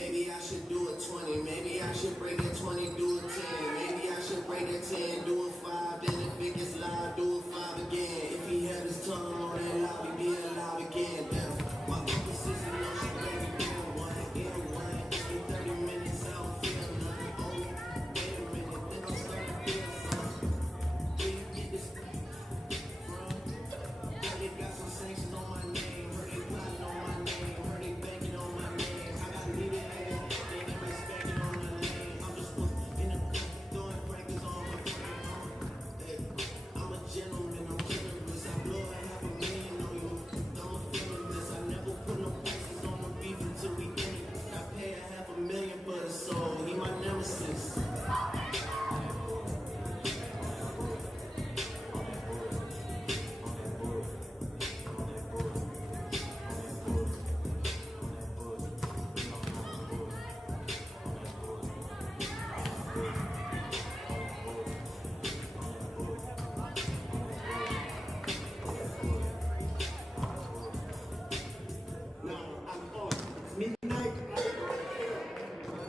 Maybe I should do a 20, maybe I should break a 20, do a 10. Maybe I should break a 10, do a 5. Then if it gets loud, do a 5 again. If he had his tongue on that loud, he'd be allowed again. Damn, my uncle sister knows she baby down one, in one. In 30 minutes, I don't feel nothing. Oh, wait a minute, then I'm starting to feel something. Where you get this from? Heard they got some sanctions on my name, heard they plotting on my name, heard they banking on my name. I got needed and they ain't respecting on my name. I'm just in the cut, throwing crackers on my frame. Hey, I'm a gentleman, I'm generous. I blow $500,000 on you. Don't feel this. I never put no prices on the beef until we get it. I pay $500,000 for the soul. He my nemesis.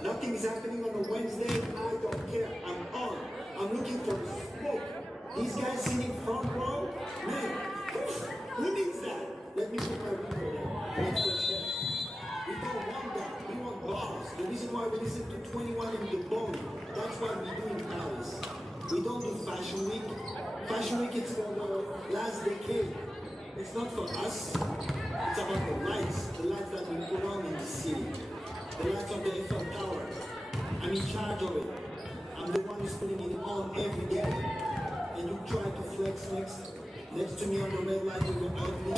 Nothing is happening on a Wednesday, I don't care. I'm on. I'm looking for smoke. These guys sitting front row, man, who needs that? Let me put my window there. Let's go check. We don't want that. We want bars. The reason why we listen to 21 in the bone, that's what we do in Paris. We don't do Fashion Week. Fashion Week is for the last decade. It's not for us. It's about the lights that we put on in the city. The lights of the Eiffel Tower. I'm in charge of it. I'm the one who's putting it on every day. And you try to flex next to me on the red light with your ugly.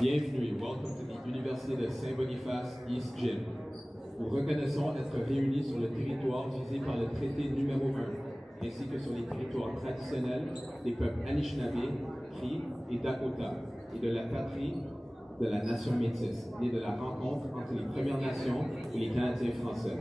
Bienvenue, welcome to the Université de Saint-Boniface East Gym. Nous reconnaissons être réunis sur le territoire visé par le traité numéro 1, ainsi que sur les territoires traditionnels des peuples Anishinaabe, Cri et Dakota, et de la patrie de la nation métisse, née de la rencontre entre les Premières Nations et les Canadiens français.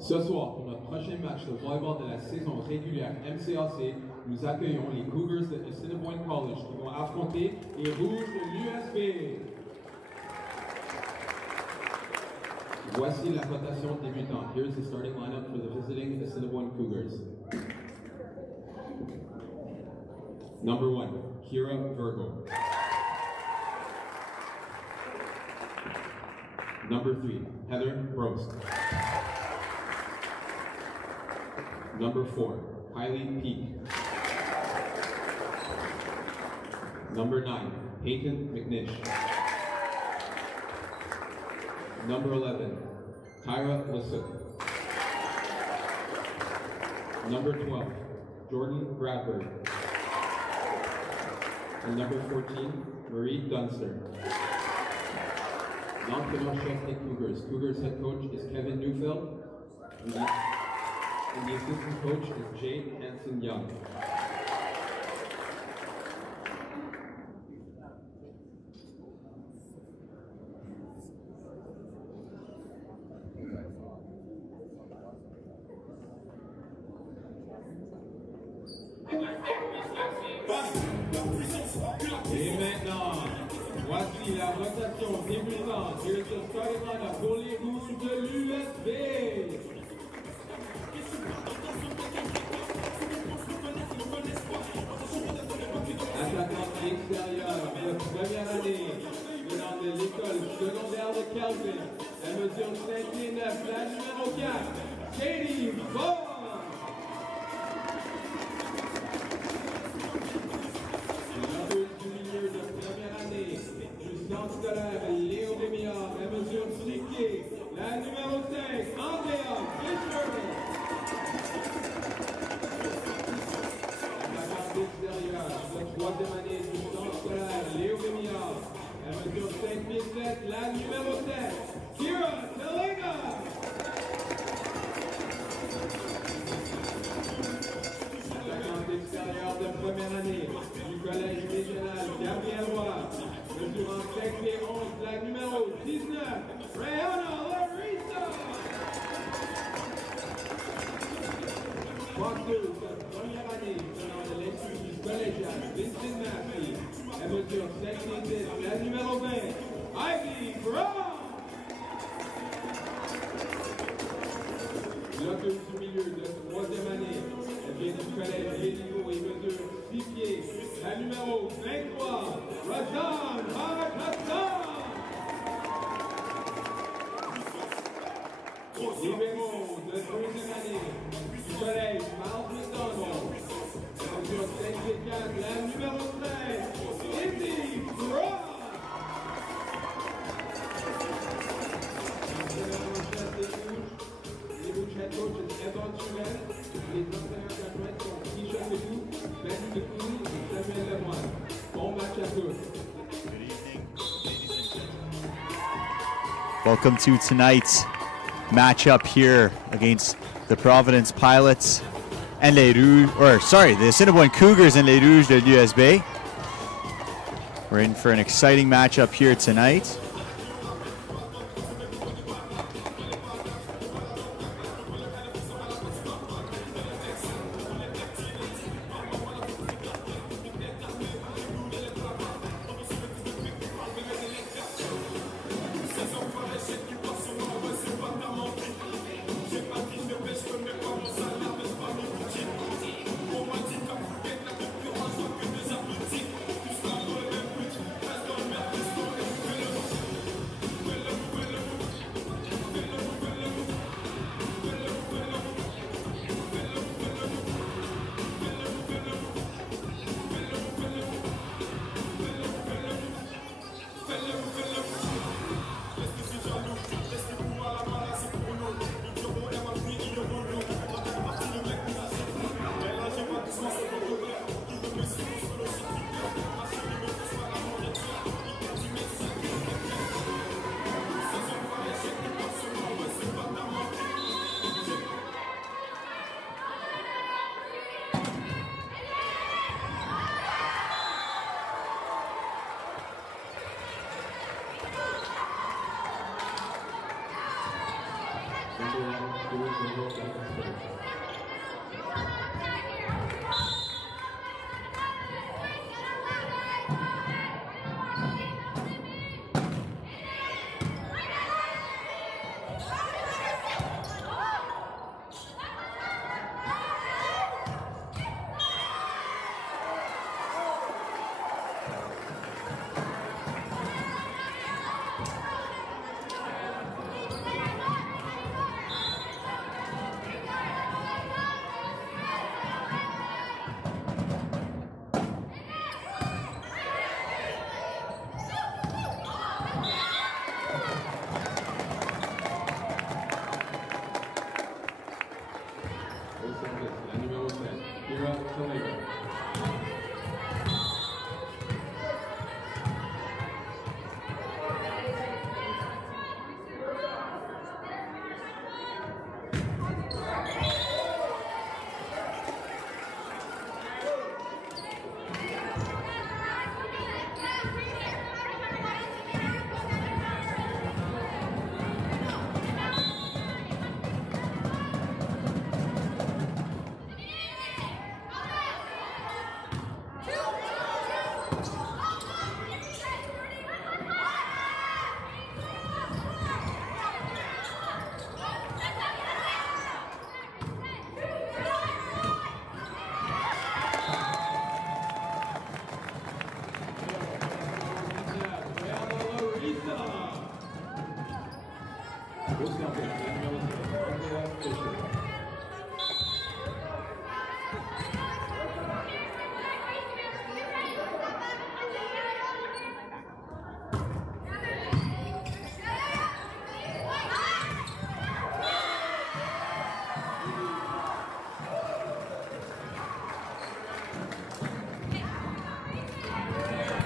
Ce soir, pour notre prochain match de volleyball de la saison régulière MCAC, nous accueillons les Cougars de Assiniboine College qui vont affronter les Rouges de l'USB. Voici la rotation débutante. Here's the starting lineup for the visiting Assiniboine Cougars. Number 1, Kira Virgo. Number 3, Heather Brost. Number 4, Kylie Peak. Number 9, Peyton McNish. Number 11, Tyra Lasuk. Number 12, Jordan Bradford. And number 14, Marie Dunster. L'entraîneur-chef des Cougars. Cougars head coach is Kevin Neufeld. And the assistant coach is Jade Hanson-Young. Et maintenant, voici la rotation débutante. Here's the starting lineup pour les Rouges de l'USB. Attaquant extérieur de première année, venant de l'école secondaire de Calvin, la mesure 5 pieds 9, la numéro 4, Katie Vaughn. Joueuse du milieu de première année, du centre scolaire Léo Rémillard, la mesure 6 pieds, la numéro 5, Andrea Fischer. Extérieur, de troisième année du centre scolaire Léo Rémillard, la mesure 5 pieds 7, la numéro 7, Kira Telega. Attaquante extérieure de première année du collège régional Gabriel Roy, mesurant 5 pieds 11, la numéro 19, Rayana Larissa. Boxeuse de première année venant de l'institut collégial Vincent Massey, la mesure 7 pieds 10, la numéro 20, Ivy Brown. Bloqueuse du milieu de troisième année, elle vient du collège Béliveau et mesure 6 pieds, la numéro 23, Razan Harakassan. Libéraux de deuxième année du collège Miles McDonald, la mesure 5 pieds 4, la numéro 13, Izzy Brown. Les Rouges head coach is Evan Chouvel. Les entraîneurs d'adjoints sont Michel Ledoux, Ben Decouli et Samuel Lemoine. Bon match à tous. Welcome to tonight's matchup here against the Providence Pilots and les Rouges, the Assiniboine Cougars and les Rouges de l'USB. We're in for an exciting matchup here tonight. numéro 4.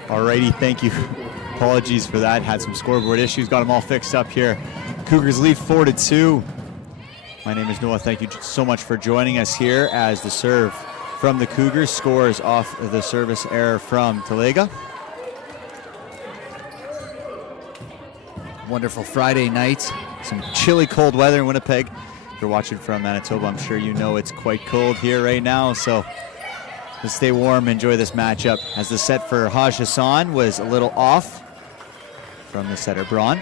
Alrighty, thank you. Apologies for that. Had some scoreboard issues. Got them all fixed up here. Cougars lead 4-2. My name is Noah. Thank you so much for joining us here as the serve from the Cougars scores off the service error from Talega. Wonderful Friday night. Some chilly cold weather in Winnipeg. If you're watching from Manitoba, I'm sure you know it's quite cold here right now. So let's stay warm, enjoy this matchup, as the set for Haj Hassan was a little off from the setter Braun.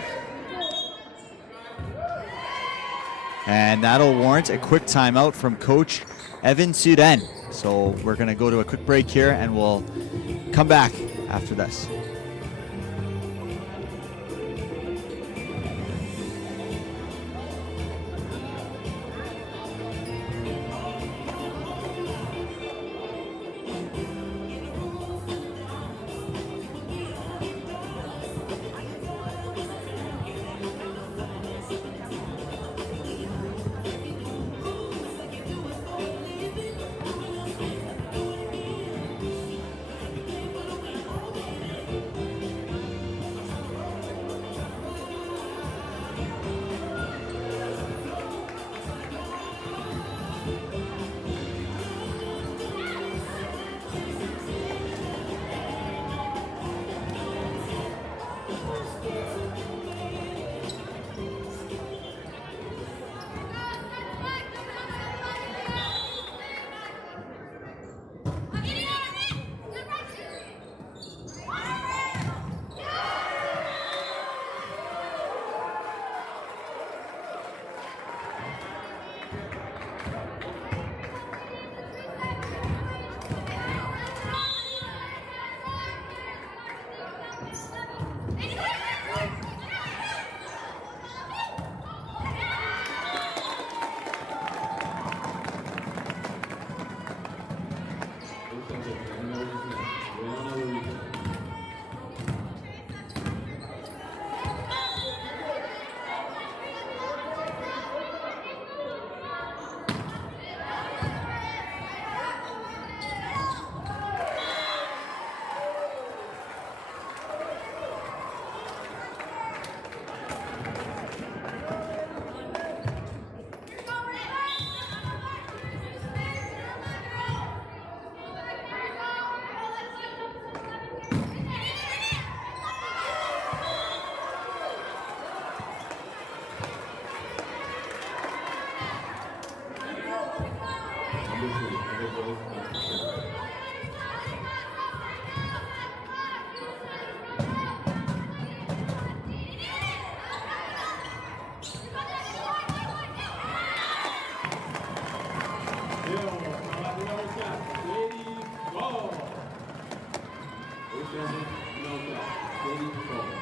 And that'll warrant a quick timeout from Coach Evan Sudan. So we're going to go to a quick break here, and we'll come back after this. service, no touch, 30-12.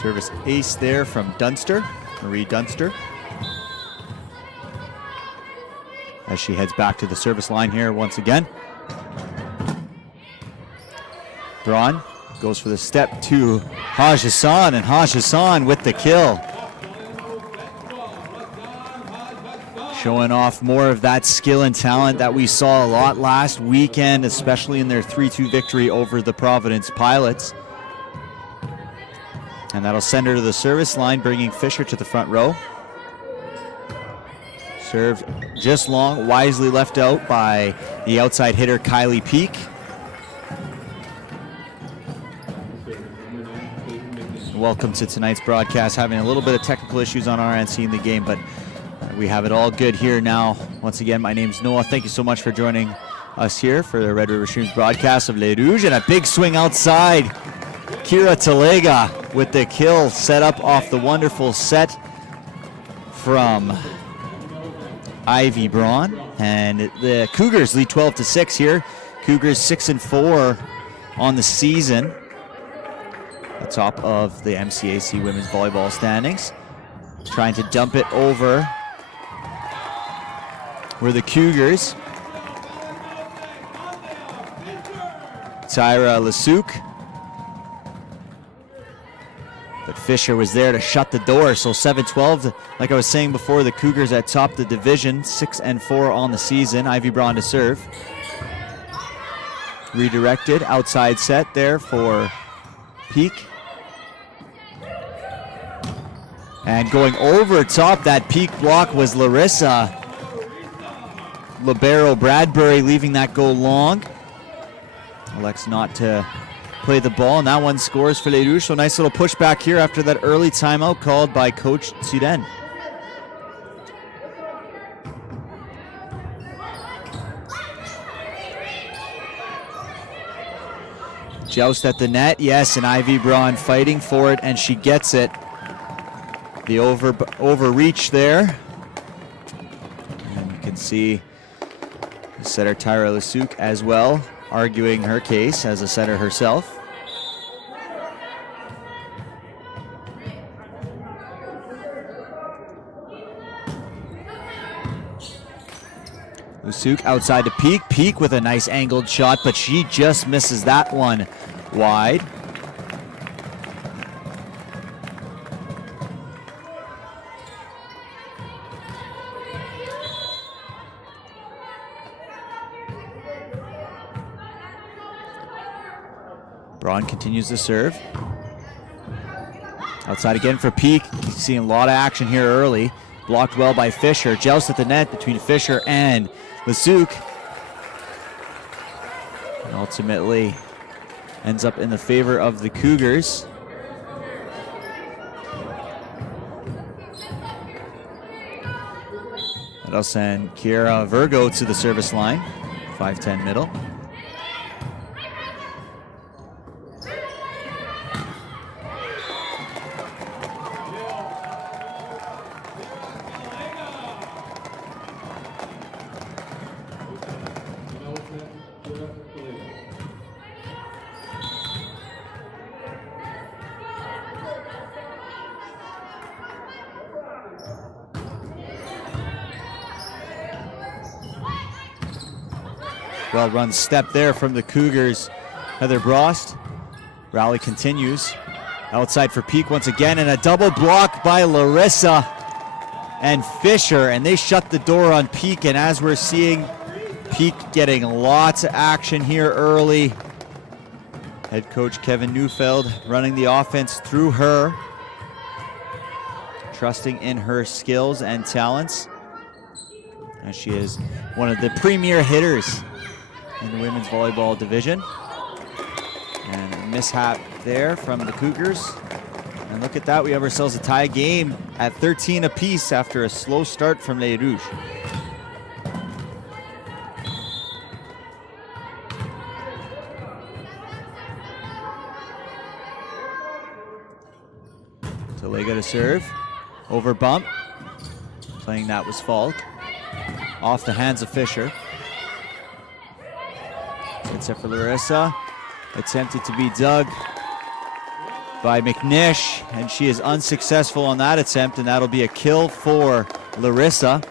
Service ace there from Dunster, Marie Dunster. As she heads back to the service line here once again. Braun goes for the step to Haj Hassan, and Haj Hassan with the kill. Showing off more of that skill and talent that we saw a lot last weekend, especially in their 3-2 victory over the Providence Pilots. And that'll send her to the service line, bringing Fisher to the front row. Served just long, wisely left out by the outside hitter, Kylie Peak. Welcome to tonight's broadcast. Having a little bit of technical issues on our end seeing the game, but we have it all good here now. Once again, my name's Noah. Thank you so much for joining us here for the Red River Streams broadcast of Les Rouges, and a big swing outside. Kira Talega with the kill, set up off the wonderful set from Ivy Braun. And the Cougars lead 12-6 here. Cougars 6-4 on the season, atop of the MCAC women's volleyball standings. Trying to dump it over were the Cougars. Tyra Lasuk. But Fisher was there to shut the door. So 7-12, like I was saying before, the Cougars at top the division, 6-4 on the season. Ivy Braun to serve. Redirected, outside set there for Peak. And going over top that Peak block was Larissa. Libero Bradbury leaving that go long. Elects not to play the ball, and that one scores for Les Rouges. So nice little pushback here after that early timeout called by Coach Suden. Joust at the net, yes, and Ivy Braun fighting for it, and she gets it. The overreach there. And you can see the setter Tyra Lasuk as well, arguing her case as a setter herself. Lasuk outside to Peak. Peak with a nice angled shot, but she just misses that one wide. Braun continues to serve. Outside again for Peak. Seeing a lot of action here early. Blocked well by Fisher. Joust at the net between Fisher and Lasuk. And ultimately ends up in the favor of the Cougars. That'll send Kiera Virgo to the service line. 5-10 middle. Well run step there from the Cougars. Heather Brost. Rally continues. Outside for Peak once again, and a double block by Larissa and Fisher, and they shut the door on Peak. And as we're seeing, Peak getting lots of action here early. Head coach Kevin Neufeld running the offense through her, trusting in her skills and talents, as she is one of the premier hitters in the women's volleyball division. And a mishap there from the Cougars. And look at that, we have ourselves a tie game at 13 apiece after a slow start from Les Rouges. Talega to serve, over bump. Playing that was Falk. Off the hands of Fisher. It's set for Larissa. Attempted to be dug by McNish, and she is unsuccessful on that attempt, and that'll be a kill for Larissa.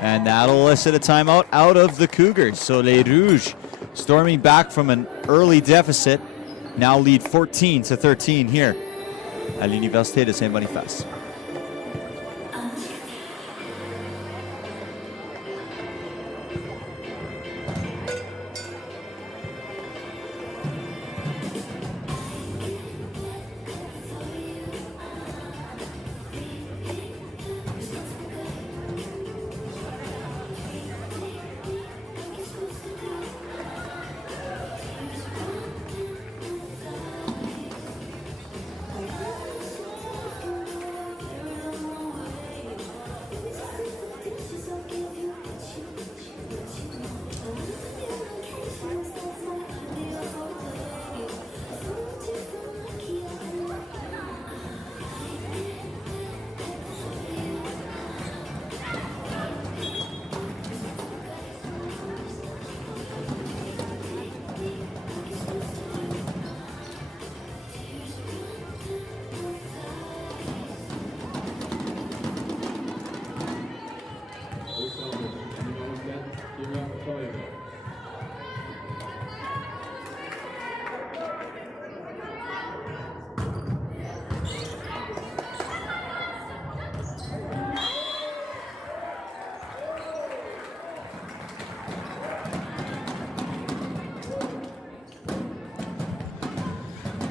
And that'll elicit a timeout out of the Cougars. So Les Rouges storming back from an early deficit, now lead 14-13 here at l'Université de Saint-Boniface.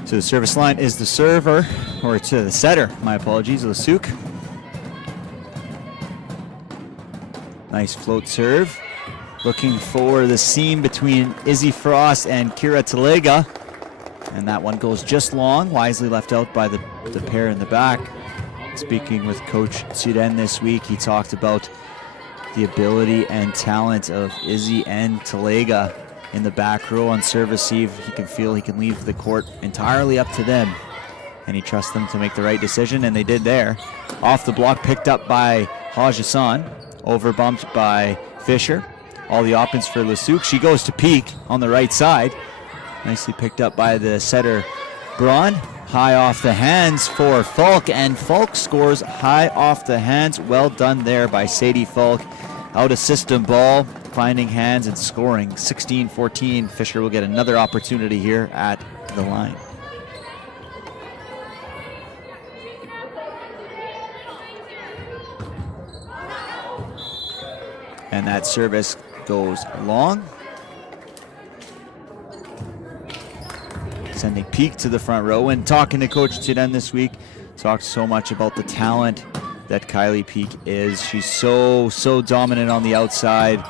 To the service line is the server, or to the setter, my apologies, Lasuk. Nice float serve. Looking for the seam between Izzy Frost and Kira Talega. And that one goes just long, wisely left out by the pair in the back. Speaking with Coach Tsuren this week, he talked about the ability and talent of Izzy and Talega in the back row on service eve. He can feel he can leave the court entirely up to them, and he trusts them to make the right decision, and they did there. Off the block, picked up by Hajasan, over bumped by Fisher. All the offense for Lasuk. She goes to peak on the right side. Nicely picked up by the setter Braun. High off the hands for Falk, and Falk scores high off the hands. Well done there by Sadie Falk. Out of system ball, finding hands and scoring. 16-14. Fisher will get another opportunity here at the line. And that service goes long. Sending Peak to the front row. And talking to Coach Tsuren this week, talked so much about the talent that Kylie Peak is. She's so dominant on the outside.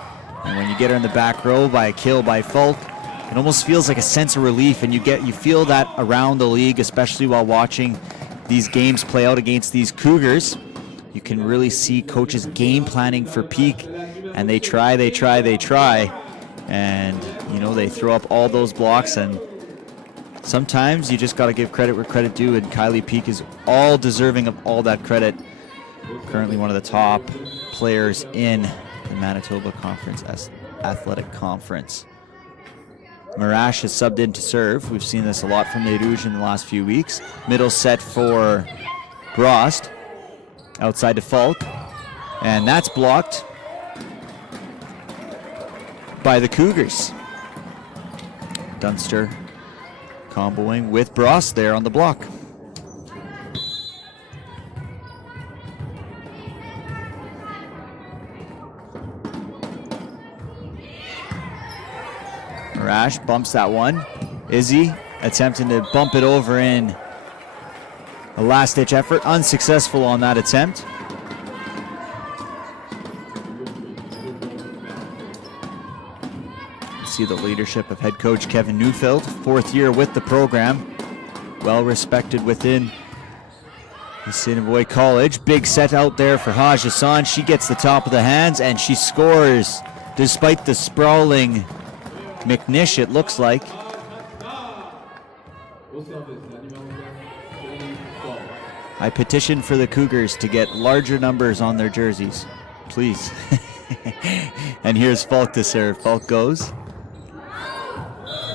And when you get her in the back row by a kill by Falk, it almost feels like a sense of relief, and you feel that around the league, especially while watching these games play out against these Cougars. You can really see coaches game planning for Peak, and they try, and you know, they throw up all those blocks, and sometimes you just got to give credit where credit due, and Kylie Peak is all deserving of all that credit. Currently one of the top players in the Manitoba Conference Athletic Conference. Marash has subbed in to serve. We've seen this a lot from Les Rouges in the last few weeks. Middle set for Brost. Outside to Falk. And that's blocked by the Cougars. Dunster comboing with Brost there on the block. Marash bumps that one. Izzy attempting to bump it over in a last-ditch effort. Unsuccessful on that attempt. See the leadership of head coach Kevin Neufeld, 4th year with the program. Well respected within Assiniboia College. Big set out there for Haj Hassan. She gets the top of the hands and she scores despite the sprawling McNish, it looks like. I petition for the Cougars to get larger numbers on their jerseys, please. And here's Falk to serve. Falk goes.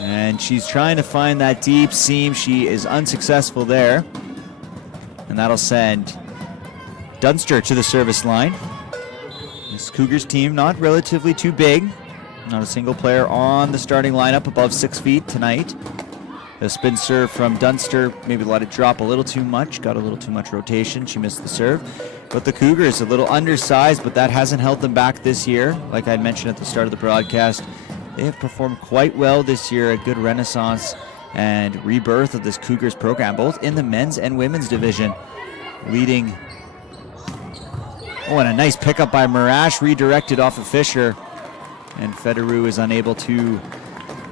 And she's trying to find that deep seam. She is unsuccessful there. And that'll send Dunster to the service line. This Cougars team not relatively too big. Not a single player on the starting lineup above 6 feet tonight. A spin serve from Dunster, maybe let it drop a little too much, got a little too much rotation. She missed the serve. But the Cougars, a little undersized, but that hasn't held them back this year. Like I mentioned at the start of the broadcast, they have performed quite well this year. A good renaissance and rebirth of this Cougars program, both in the men's and women's division. Leading. Oh, and a nice pickup by Marash, redirected off of Fisher. And Federer is unable to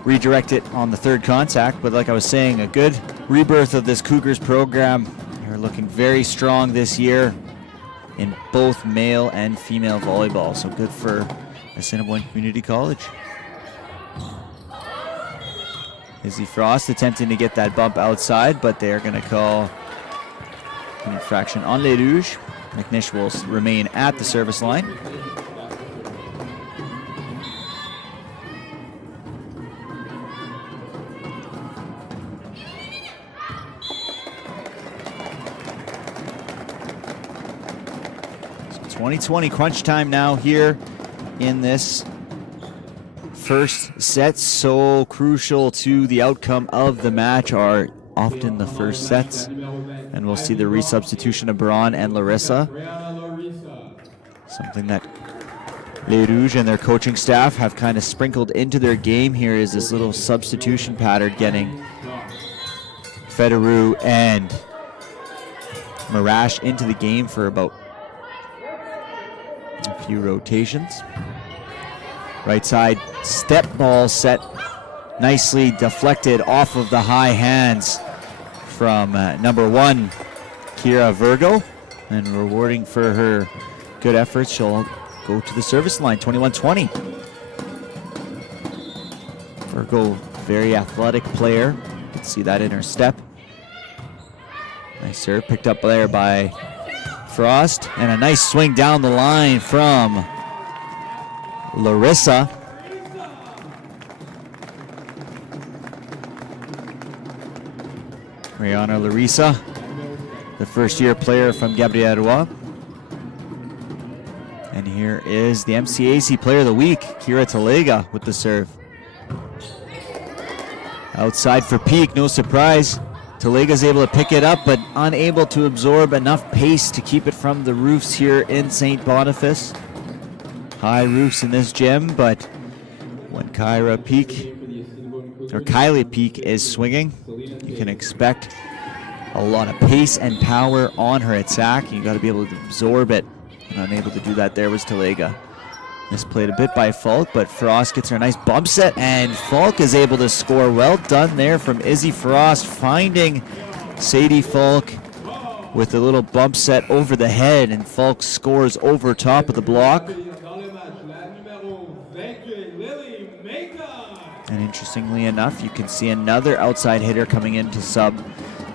redirect it on the third contact. But like I was saying, a good rebirth of this Cougars program. They're looking very strong this year in both male and female volleyball. So good for Assiniboine Community College. Izzy Frost attempting to get that bump outside, but they're going to call an infraction on Les Rouges. McNish will remain at the service line. So 2020 crunch time now here in this first sets. So crucial to the outcome of the match are often the first sets, and we'll see the resubstitution of Braun and Larissa. Something that Les Rouges and their coaching staff have kind of sprinkled into their game here is this little substitution pattern, getting Federer and Marash into the game for about a few rotations. Right side step ball set, nicely deflected off of the high hands from number 1, Kira Virgo. And rewarding for her good efforts, she'll go to the service line, 21-20. Virgo, very athletic player. You can see that in her step. Nice serve, picked up there by Frost. And a nice swing down the line from Larissa. Rihanna Larissa, the first-year player from Gabriel. And here is the MCAC Player of the Week, Kira Talega, with the serve. Outside for Peak, no surprise. Talega's able to pick it up, but unable to absorb enough pace to keep it from the roofs here in St. Boniface. High roofs in this gym, but when Kylie Peak is swinging, you can expect a lot of pace and power on her attack. You got to be able to absorb it, and unable to do that there was Talega. Misplayed a bit by Falk, but Frost gets her a nice bump set, and Falk is able to score. Well done there from Izzy Frost, finding Sadie Falk with a little bump set over the head, and Falk scores over top of the block. And interestingly enough, you can see another outside hitter coming in to sub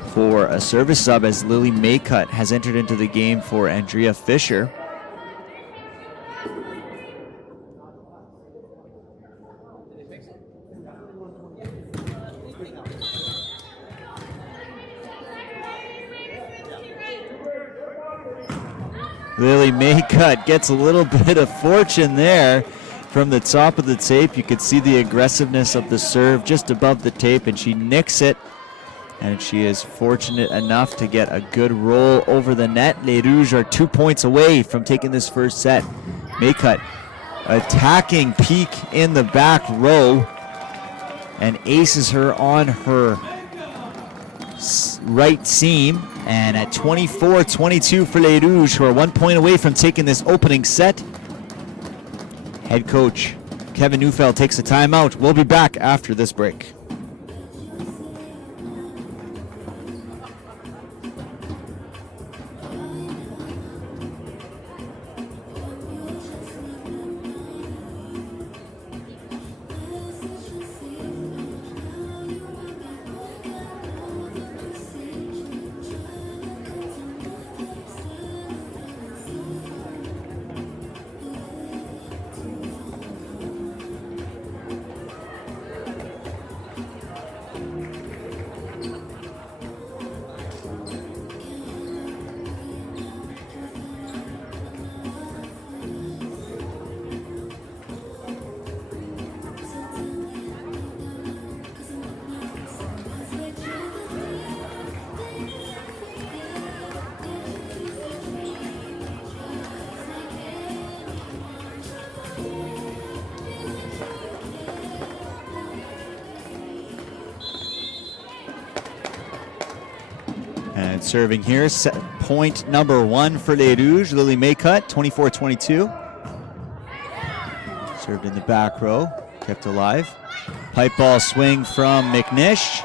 for a service sub, as Lily Maycutt has entered into the game for Andrea Fisher. Lily Maycutt gets a little bit of fortune there. From the top of the tape, you could see the aggressiveness of the serve just above the tape, and she nicks it. And she is fortunate enough to get a good roll over the net. Les Rouges are 2 points away from taking this first set. Maycutt attacking Peak in the back row. and aces her on her right seam. And at 24-22 for Les Rouges, who are 1 point away from taking this opening set. Head coach Kevin Neufeld takes a timeout. We'll be back after this break. And serving here, set point number 1 for Les Rouges, Lily Maycutt, 24-22. Served in the back row, kept alive. Pipe ball swing from McNish,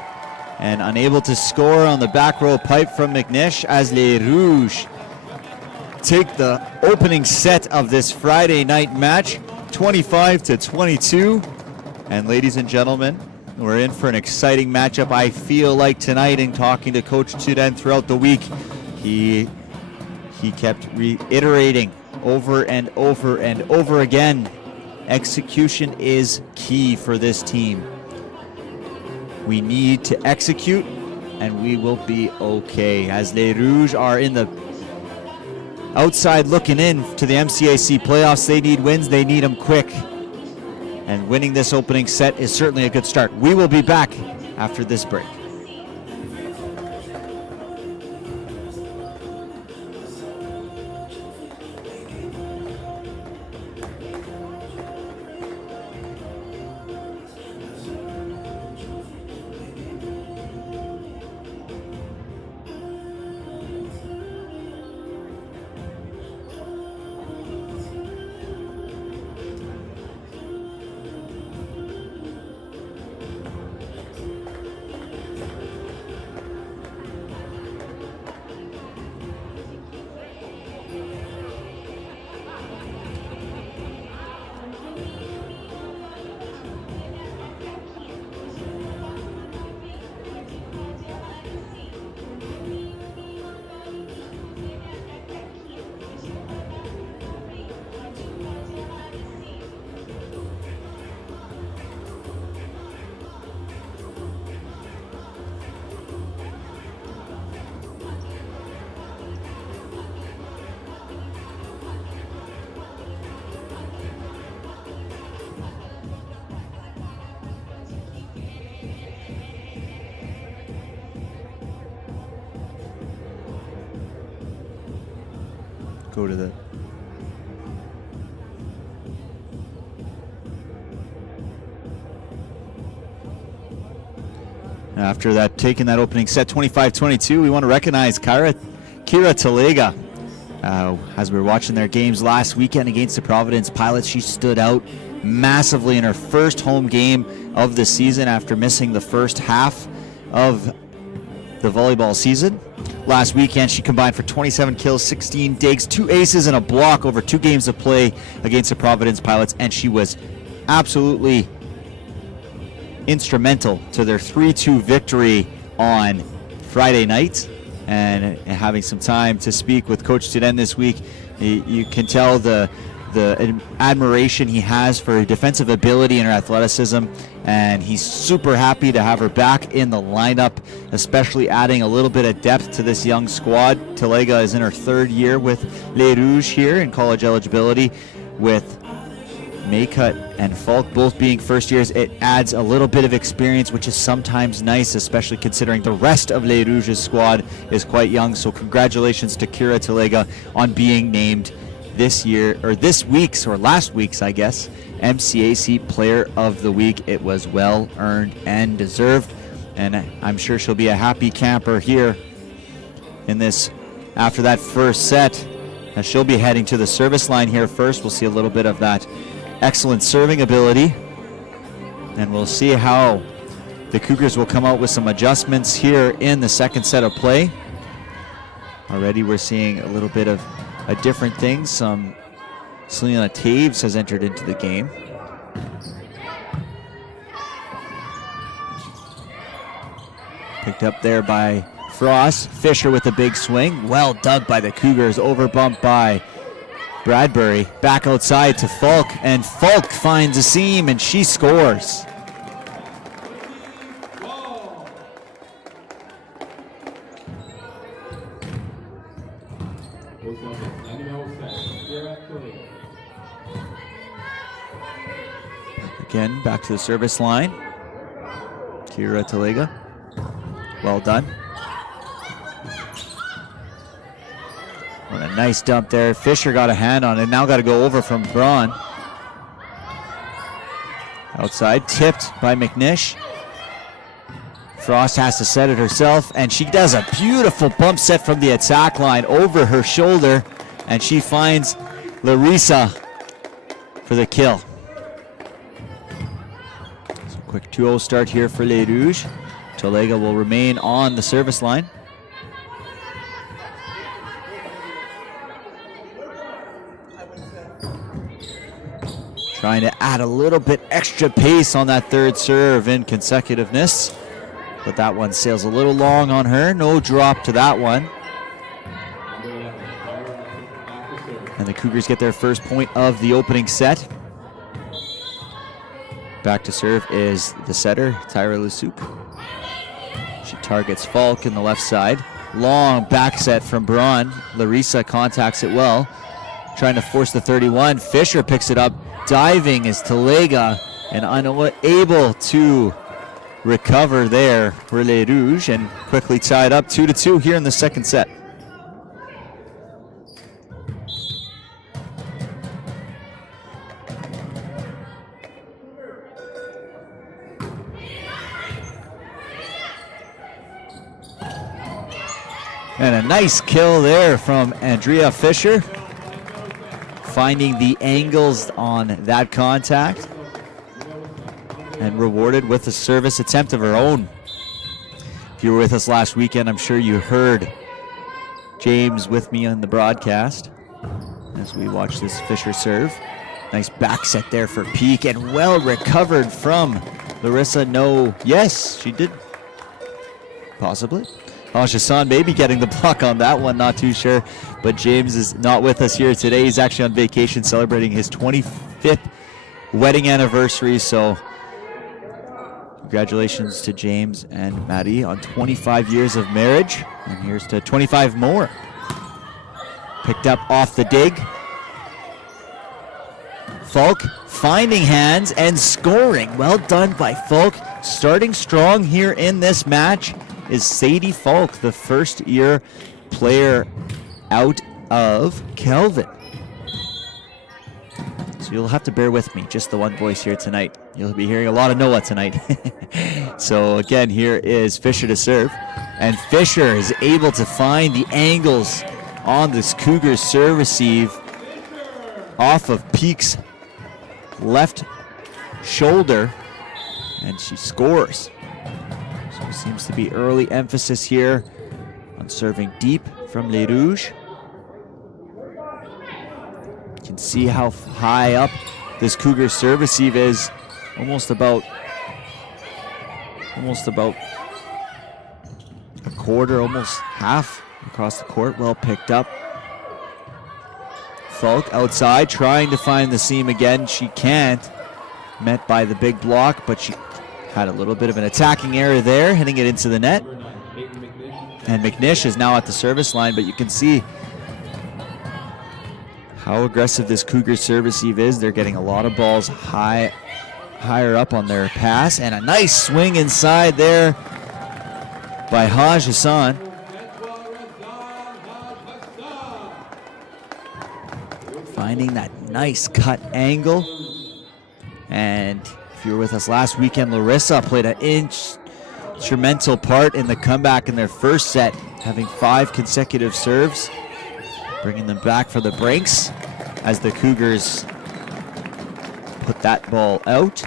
and unable to score on the back row pipe from McNish as Les Rouges take the opening set of this Friday night match, 25-22. And ladies and gentlemen, we're in for an exciting matchup. I feel like tonight, in talking to Coach Tudin throughout the week, he kept reiterating over and over and over again, execution is key for this team. We need to execute, and we will be okay. As Les Rouges are in the outside looking in to the MCAC playoffs, they need wins, they need them quick. And winning this opening set is certainly a good start. We will be back after this break. Go to the after that, taking that opening set 25-22, we want to recognize Kira Talega. As we were watching their games last weekend against the Providence Pilots, she stood out massively in her first home game of the season after missing the first half of the volleyball season. Last weekend, she combined for 27 kills, 16 digs, 2 aces, and a block over 2 games of play against the Providence Pilots, and she was absolutely instrumental to their 3-2 victory on Friday night. And having some time to speak with Coach Tudin this week, you can tell the admiration he has for her defensive ability and her athleticism, and he's super happy to have her back in the lineup, especially adding a little bit of depth to this young squad. Talega is in her 3rd year with Les Rouges here in college eligibility, with Maycutt and Falk both being first years. It adds a little bit of experience, which is sometimes nice, especially considering the rest of Les Rouges' squad is quite young. So congratulations to Kira Talega on being named this year, or this week's, or last week's, I guess, MCAC Player of the Week. It was well earned and deserved, and I'm sure she'll be a happy camper here in this, after that first set. She'll be heading to the service line here first. We'll see a little bit of that excellent serving ability, and we'll see how the Cougars will come out with some adjustments here in the second set of play. Already we're seeing a little bit of a different thing. Selena Taves has entered into the game. Picked up there by Frost. Fisher with a big swing. Well dug by the Cougars. Overbumped by Bradbury. Back outside to Falk. And Falk finds a seam and she scores. Again, back to the service line. Kira Talega. Well done. What a nice dump there. Fisher got a hand on it. Now got to go over from Braun. Outside, tipped by McNish. Frost has to set it herself, and she does a beautiful bump set from the attack line over her shoulder, and she finds Larissa for the kill. So quick 2-0 start here for Les Rouges. Talega will remain on the service line. Trying to add a little bit extra pace on that third serve in consecutiveness. But that one sails a little long on her. No drop to that one. And the Cougars get their first point of the opening set. Back to serve is the setter, Tyra Lusuk. She targets Falk in the left side. Long back set from Braun. Larissa contacts it well. Trying to force the 31. Fisher picks it up. Diving is Talega, and unable to recover there for Les Rouges, and quickly tied up 2-2 here in the second set. And a nice kill there from Andrea Fisher, finding the angles on that contact and rewarded with a service attempt of her own. If you were with us last weekend, I'm sure you heard James with me on the broadcast as we watched this Fisher serve. Nice back set there for Peak, and well recovered from Larissa. No, yes, she did. Possibly. Hassan maybe getting the block on that one, not too sure. But James is not with us here today. He's actually on vacation celebrating his 25th wedding anniversary. So congratulations to James and Maddie on 25 years of marriage. And here's to 25 more. Picked up off the dig. Falk finding hands and scoring. Well done by Falk. Starting strong here in this match is Sadie Falk, the first-year player out of Kelvin. So you'll have to bear with me, just the one voice here tonight. You'll be hearing a lot of Noah tonight. So again, here is Fisher to serve. And Fisher is able to find the angles on this Cougars serve receive off of Peak's left shoulder, and she scores. So it seems to be early emphasis here on serving deep from Les Rouges. You can see how high up this Cougar serve receive is. Almost about a quarter, almost half across the court. Well picked up. Falk outside, trying to find the seam again. She can't. Met by the big block, but she had a little bit of an attacking error there, hitting it into the net. And McNish is now at the service line, but you can see how aggressive this Cougar service receive is. They're getting a lot of balls higher up on their pass, and a nice swing inside there by Haj Hassan. finding that nice cut angle. And if you were with us last weekend, Larissa played an instrumental part in the comeback in their first set, having 5 consecutive serves, bringing them back for the breaks as the Cougars put that ball out.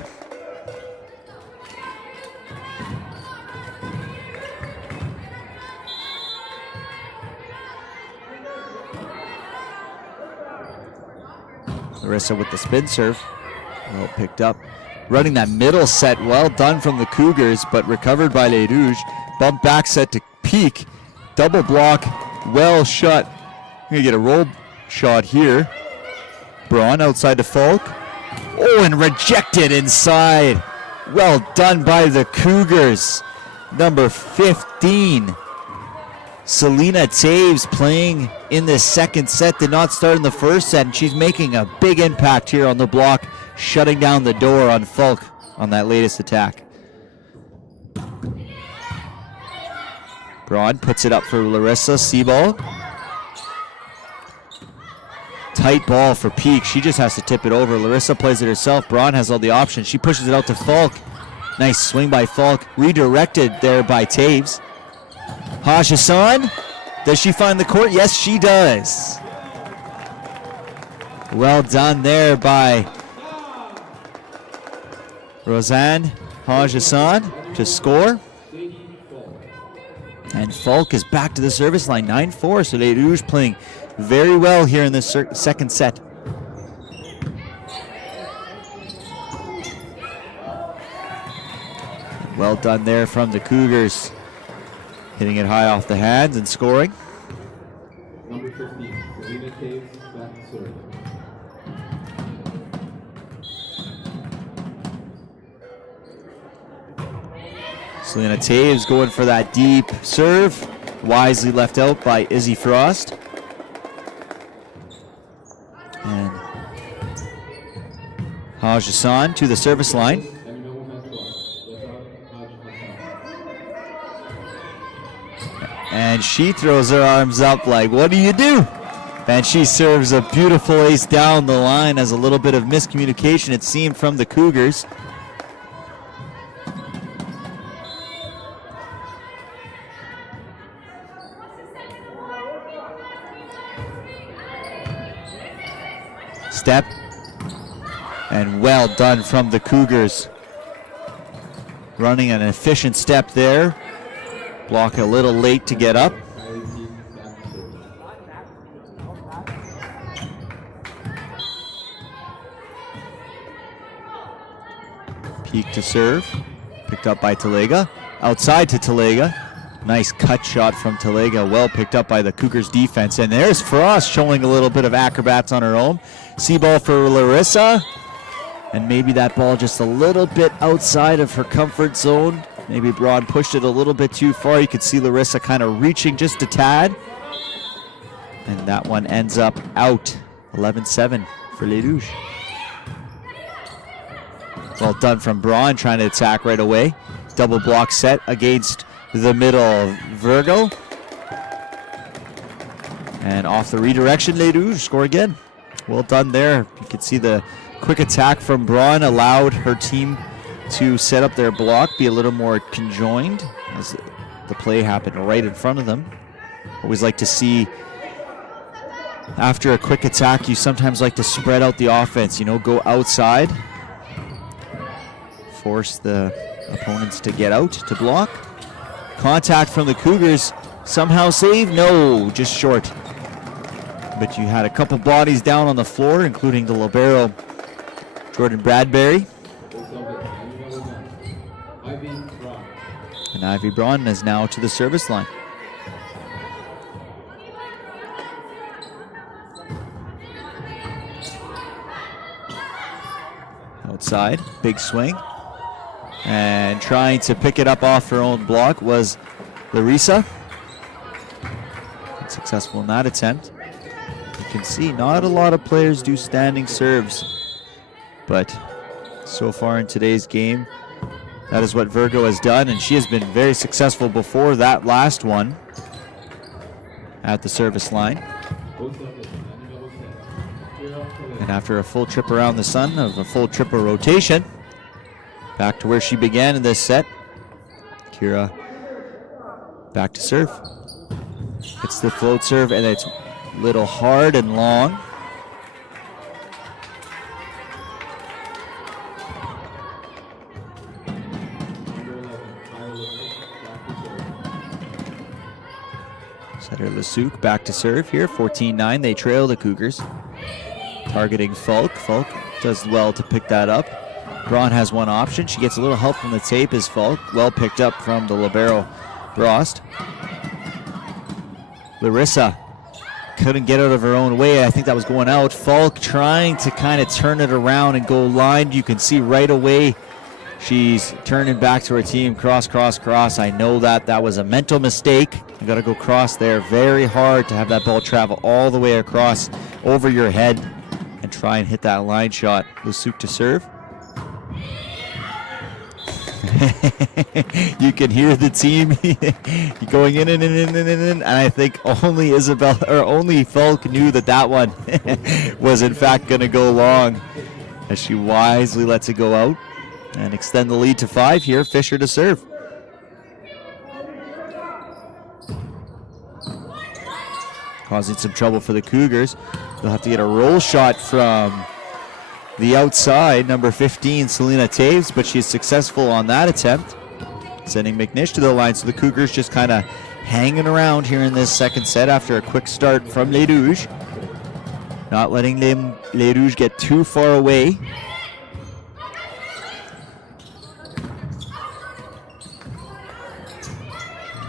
Larissa with the spin serve. Well picked up. Running that middle set, well done from the Cougars, but recovered by Les Rouges. Bump back set to Peak. Double block, well shot. Gonna get a roll shot here. Braun outside to Falk. Oh, and rejected inside. Well done by the Cougars. Number 15. Selena Taves playing in this second set, did not start in the first set, and she's making a big impact here on the block, shutting down the door on Falk on that latest attack. Braun puts it up for Larissa Seaball. Tight ball for Peak. She just has to tip it over. Larissa plays it herself. Braun has all the options. She pushes it out to Falk. Nice swing by Falk. Redirected there by Taves. Hassan, does she find the court? Yes, she does. Well done there by Roseanne Hassan to score. And Falk is back to the service line, 9-4. So Les Rouges playing very well here in the second set. Well done there from the Cougars. Hitting it high off the hands and scoring. Number 15, Selena Taves, back to serve. Selena Taves going for that deep serve. Wisely left out by Izzy Frost. And Hassan to the service line. And she throws her arms up like, what do you do? And she serves a beautiful ace down the line as a little bit of miscommunication, it seemed, from the Cougars. Step. And well done from the Cougars. Running an efficient step there. Block a little late to get up. Peak to serve. Picked up by Talega. Outside to Talega. Nice cut shot from Talega. Well picked up by the Cougars defense. And there's Frost showing a little bit of acrobats on her own. See ball for Larissa. And maybe that ball just a little bit outside of her comfort zone. Maybe Braun pushed it a little bit too far. You could see Larissa kind of reaching just a tad. And that one ends up out. 11-7 for Les Rouges. Well done from Braun, trying to attack right away. Double block set against the middle Virgo. And off the redirection, Les Rouges score again. Well done there. You could see the quick attack from Braun allowed her team to set up their block, be a little more conjoined as the play happened right in front of them. Always like to see, after a quick attack, you sometimes like to spread out the offense, you know, go outside, force the opponents to get out to block. Contact from the Cougars, somehow saved? No, just short. But you had a couple bodies down on the floor, including the libero, Jordan Bradbury. And Ivy Braun is now to the service line. Outside, big swing. And trying to pick it up off her own block was Larissa. Successful in that attempt. You can see not a lot of players do standing serves, but so far in today's game, that is what Virgo has done, and she has been very successful before that last one at the service line. And after a full trip around the sun of a full triple rotation, back to where she began in this set. Kira back to serve. It's the float serve, and it's a little hard and long. Setter Lasuk back to serve here, 14-9. They trail the Cougars. Targeting Falk. Falk does well to pick that up. Braun has one option. She gets a little help from the tape as Falk. Well picked up from the libero, Brost. Larissa couldn't get out of her own way. I think that was going out. Falk trying to kind of turn it around and go line. You can see right away she's turning back to her team. Cross, cross, cross. I know that was a mental mistake. You got to go cross there. Very hard to have that ball travel all the way across over your head and try and hit that line shot. Lasuk to serve. You can hear the team going in and I think only Falk knew that one was in fact going to go long, as she wisely lets it go out and extend the lead to 5 here. Fisher to serve. Causing some trouble for the Cougars. They'll have to get a roll shot from the outside, number 15, Selena Taves, but she's successful on that attempt, sending McNish to the line. So the Cougars just kind of hanging around here in this second set after a quick start from Les Rouges. Not letting Les Rouges get too far away.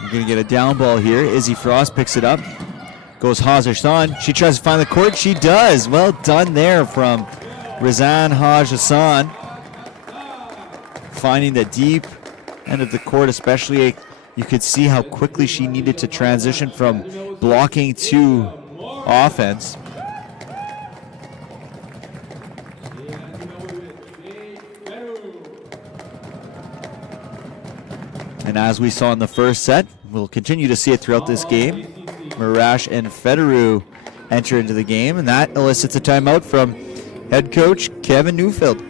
We're going to get a down ball here. Izzy Frost picks it up. Goes Haj-Hassan. She tries to find the court. She does. Well done there from Razan Haj-Hassan. Finding the deep end of the court, especially. You could see how quickly she needed to transition from blocking to offense. And as we saw in the first set, we'll continue to see it throughout this game. Marash and Federu enter into the game, and that elicits a timeout from head coach Kevin Newfield.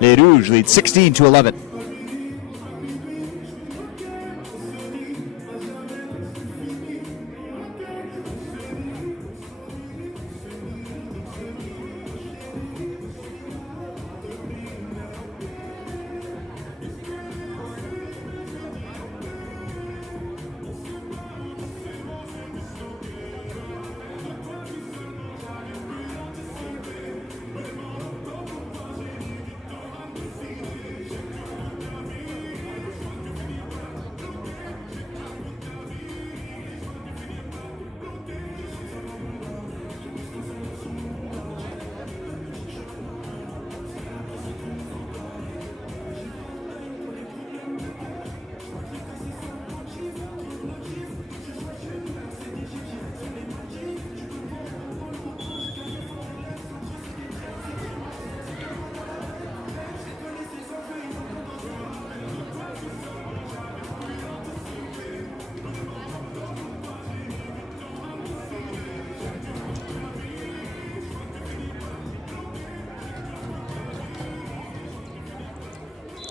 Les Rouges lead 16-11.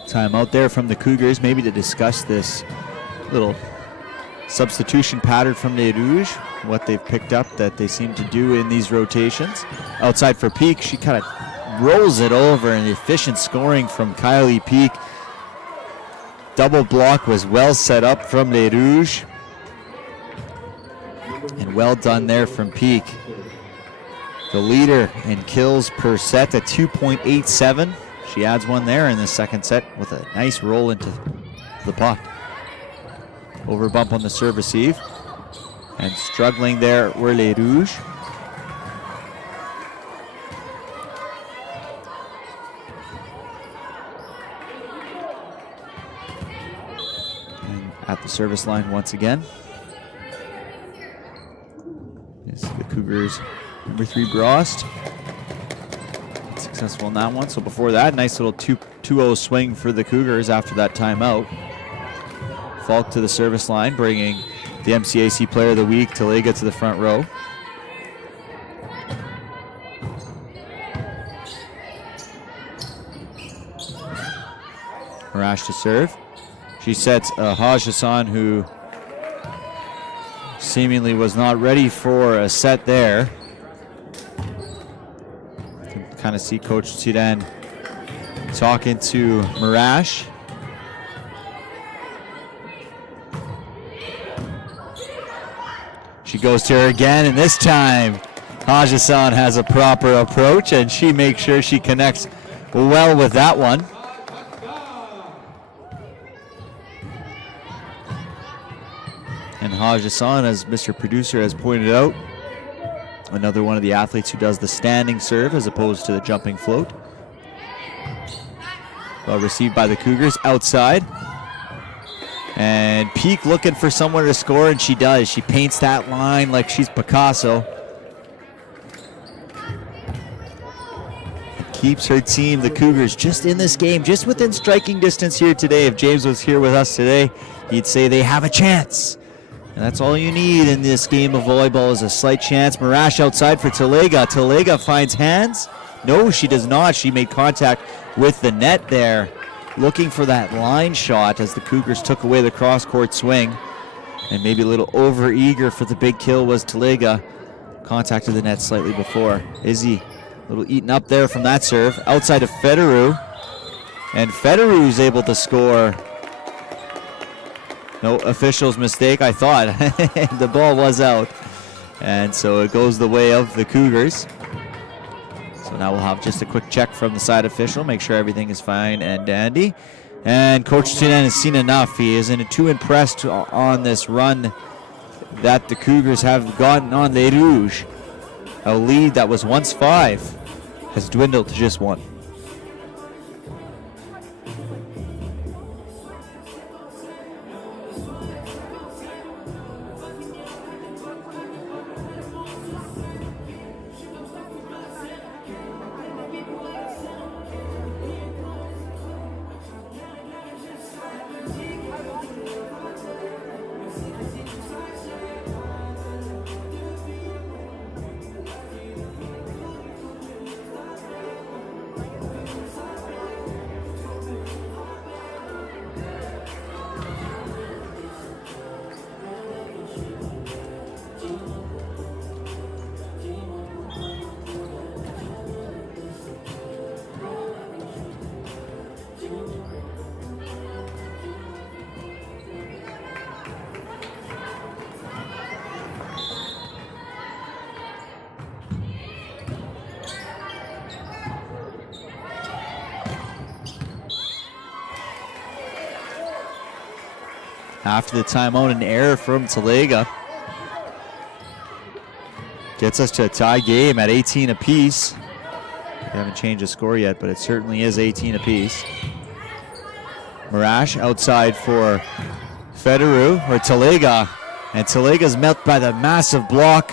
Time out there from the Cougars, maybe to discuss this little substitution pattern from Les Rouges, what they've picked up that they seem to do in these rotations. Outside for Peak, she kind of rolls it over, and efficient scoring from Kylie Peak. Double block was well set up from Les Rouges, and well done there from Peak. The leader in kills per set at 2.87. She adds one there in the second set with a nice roll into the pot. Over bump on the serve receive. And struggling there were Les Rouges. And at the service line once again is the Cougars' number 3 Brost. Successful in that one. So before that, nice little 2-0 swing for the Cougars after that timeout. Falk to the service line, bringing the MCAC Player of the Week, Talega, to the front row. Marash to serve. She sets Haj Hassan, who seemingly was not ready for a set there. You can kind of see Coach Sudan talking to Marash. She goes to her again, and this time Haj Hassan has a proper approach, and she makes sure she connects well with that one. And Haj Hassan, as Mr. Producer has pointed out, another one of the athletes who does the standing serve as opposed to the jumping float. Well received by the Cougars outside. And Peak looking for somewhere to score, and she does. She paints that line like she's Picasso. Keeps her team, the Cougars, just in this game, just within striking distance here today. If James was here with us today, he'd say they have a chance. And that's all you need in this game of volleyball is a slight chance. Marash outside for Talega. Talega finds hands. No, she does not. She made contact with the net there, looking for that line shot as the Cougars took away the cross-court swing. And maybe a little over-eager for the big kill was Talega. Contacted the net slightly before. Izzy, a little eaten up there from that serve. Outside of Federu. And Federu's able to score. No official's mistake, I thought. The ball was out. And so it goes the way of the Cougars. So now we'll have just a quick check from the side official, make sure everything is fine and dandy. And Coach Tunan has seen enough. He isn't too impressed on this run that the Cougars have gotten on Les Rouges. A lead that was once 5 has dwindled to just 1. After the timeout, an error from Talega gets us to a tie game at 18 apiece. We haven't changed the score yet, but it certainly is 18 apiece. Marash outside for Federu, or Talega, and Talega's met by the massive block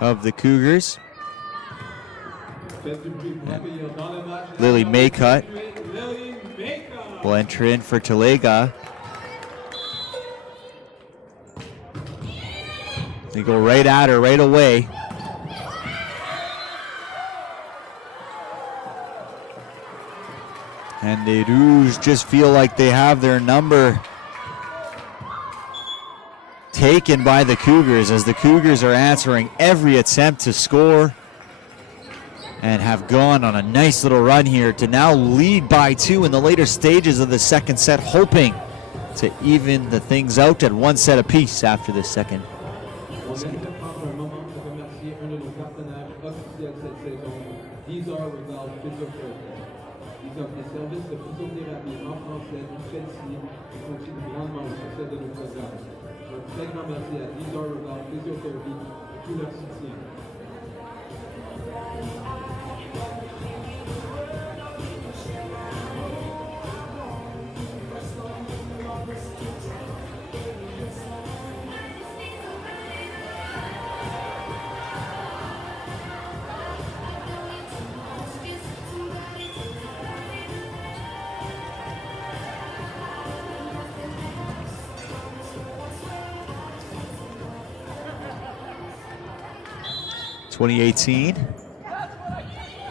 of the Cougars. And Lily Maycutt will enter in for Talega. They go right at her right away. And the Rouges just feel like they have their number taken by the Cougars, as the Cougars are answering every attempt to score and have gone on a nice little run here to now lead by 2 in the later stages of the second set, hoping to even the things out at 1 set apiece after the second.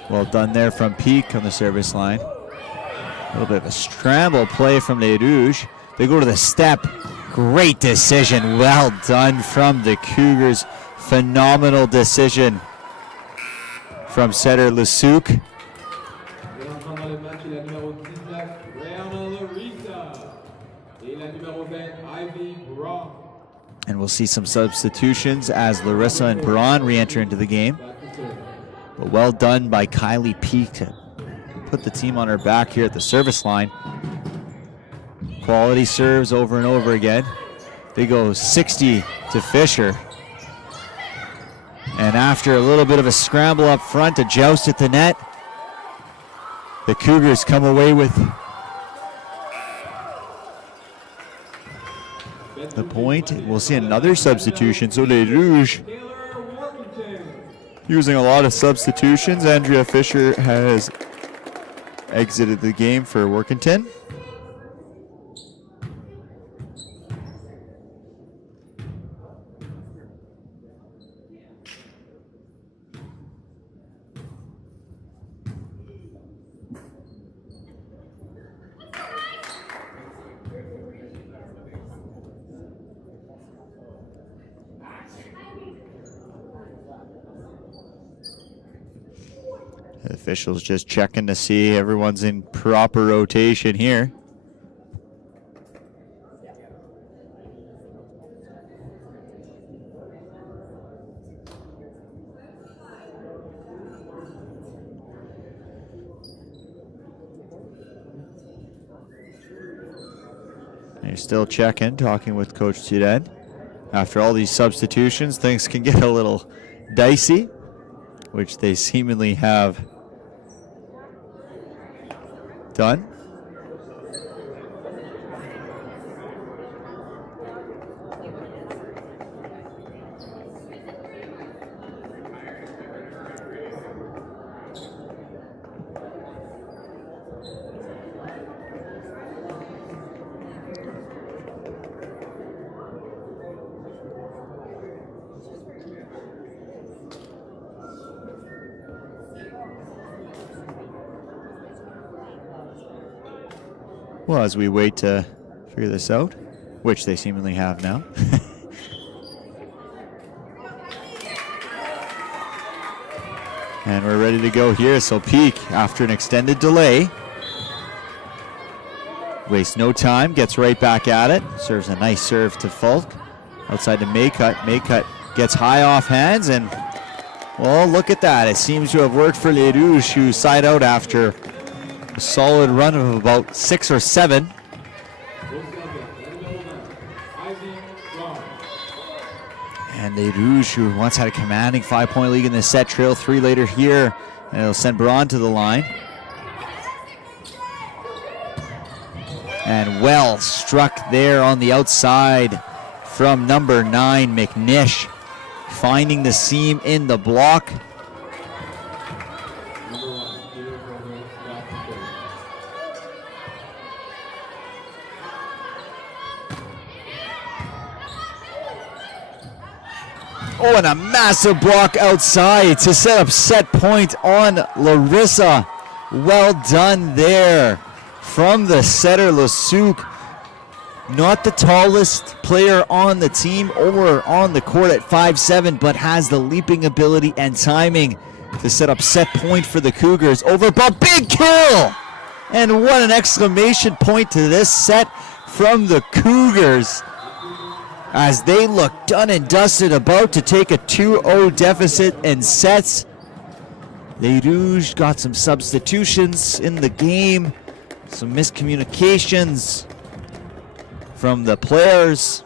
Well done there from Peak on the service line. A little bit of a scramble play from Les Rouges. They go to the step. Great decision. Well done from the Cougars. Phenomenal decision from setter Lesuc. And we'll see some substitutions as Larissa and Perron re-enter into the game. But well done by Kylie Peak to put the team on her back here at the service line. Quality serves over and over again. They go 60 to Fisher. And after a little bit of a scramble up front, a joust at the net, the Cougars come away with the point. We'll see another substitution. So Les Rouges using a lot of substitutions. Andrea Fisher has exited the game for Workington. The officials just checking to see everyone's in proper rotation here. They're still checking, talking with Coach Tuded. After all these substitutions, things can get a little dicey, which they seemingly have done. Well, as we wait to figure this out, which they seemingly have now. And we're ready to go here. So Peak, after an extended delay, wastes no time, gets right back at it. Serves a nice serve to Falk. Outside to Maycut. Maycut gets high off hands, and well, look at that. It seems to have worked for Les Rouges, who side out after a solid run of about 6 or 7. And Les Rouges, who once had a commanding 5-point lead in this set, trail 3 later here, and it'll send Braun to the line. And well struck there on the outside from number 9, McNish, finding the seam in the block. Oh, and a massive block outside to set up set point on Larissa. Well done there from the setter, Lesuc. Not the tallest player on the team or on the court at 5'7", but has the leaping ability and timing to set up set point for the Cougars. Over ball, big kill! And what an exclamation point to this set from the Cougars, as they look done and dusted, about to take a 2-0 deficit in sets. Les Rouges got some substitutions in the game, some miscommunications from the players,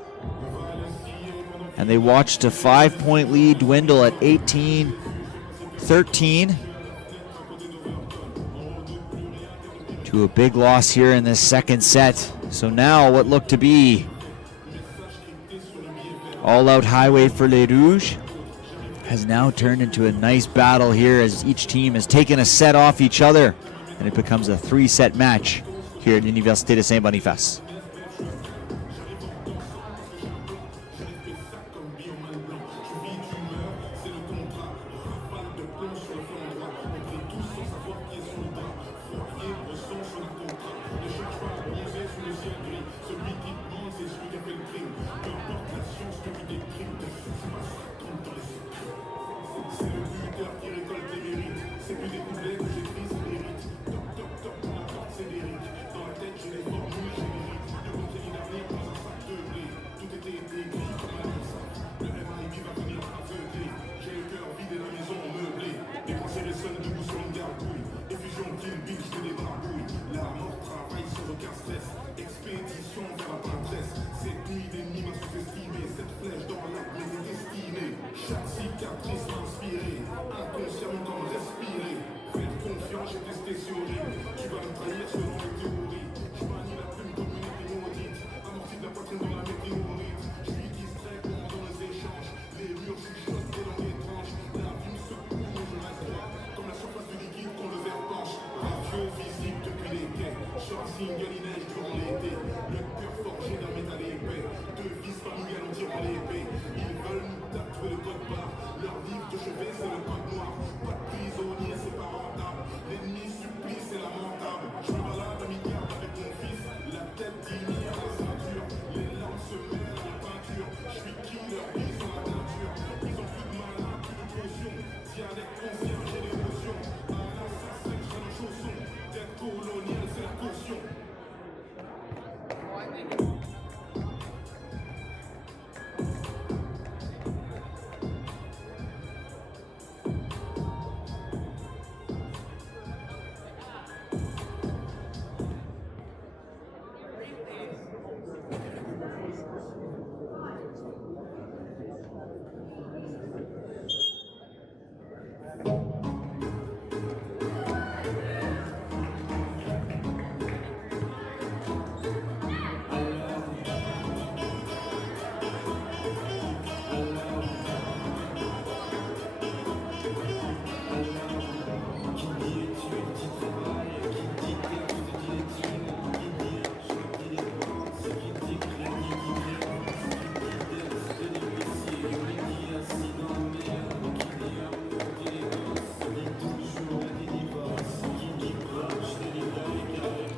and they watched a 5-point lead dwindle at 18-13 to a big loss here in this second set. So now what looked to be all-out highway for Les Rouges has now turned into a nice battle here, as each team has taken a set off each other, and it becomes a 3-set match here at Université de Saint-Boniface. brancher les sons debout sur une gargouille. Effusion, kill, bill, je te débarbouille. La mort travaille sans aucun stress. Expédition vers la pintresse. Cette nuit d'ennemi m'a sous-estimé. Cette flèche dans l'arbre m'était destinée. Chaque cicatrice m'a inspiré. Inconsciemment comme respirer. Faire confiance, j'ai testé sur rime. Tu vas me trahir selon les théories. Je manie la plume comme une épée maudite. Amorti de la poitrine dans la météorite. Je suis distrait pendant les échanges. Les murs chuchotent des langues étranges. La vie me secoue, mais je reste droit. Comme la surface du liquide quand le verre penche. Rafio visible depuis les quais. Sur un single, il neige durant l'été. Le cœur forgé d'un métal épais. Devise familiale en tirant l'épée. Ils veulent nous tatouer le code barre. Leur livre de chevet, c'est le code noir. Pas de prisonnier, c'est pas rentable. L'ennemi supplie, c'est lamentable. Je me balade à mi-garde avec mon fils. La tête d'ignore à la ceinture. Les larmes se mêlent à la peinture. Je suis qui leur dit sur la teinture. Ils ont plus de malin, plus de potion. Dialecte conscient, j'ai l'émotion. À l'assassin, je traîne en chausson. Tête coloniale, c'est la caution.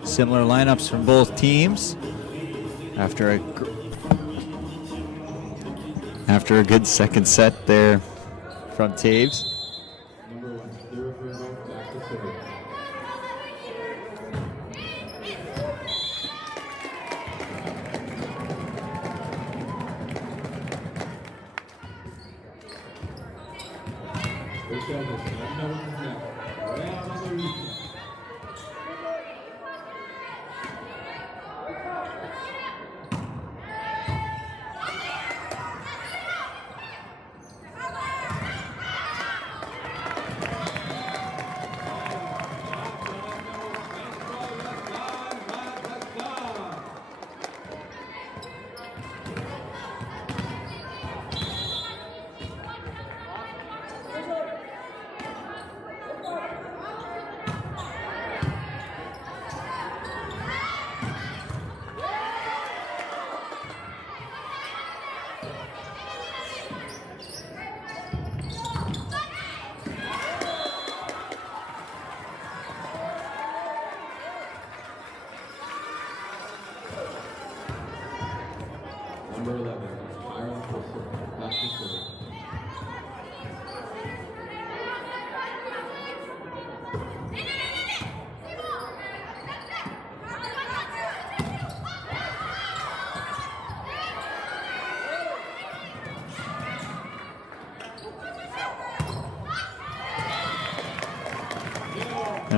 Similar lineups from both teams after a good second set there from Taves. Number 1, Liverpool back to serve. Good service, number 19. Real Madrid. Number 11, Iron Crystal, back to serve.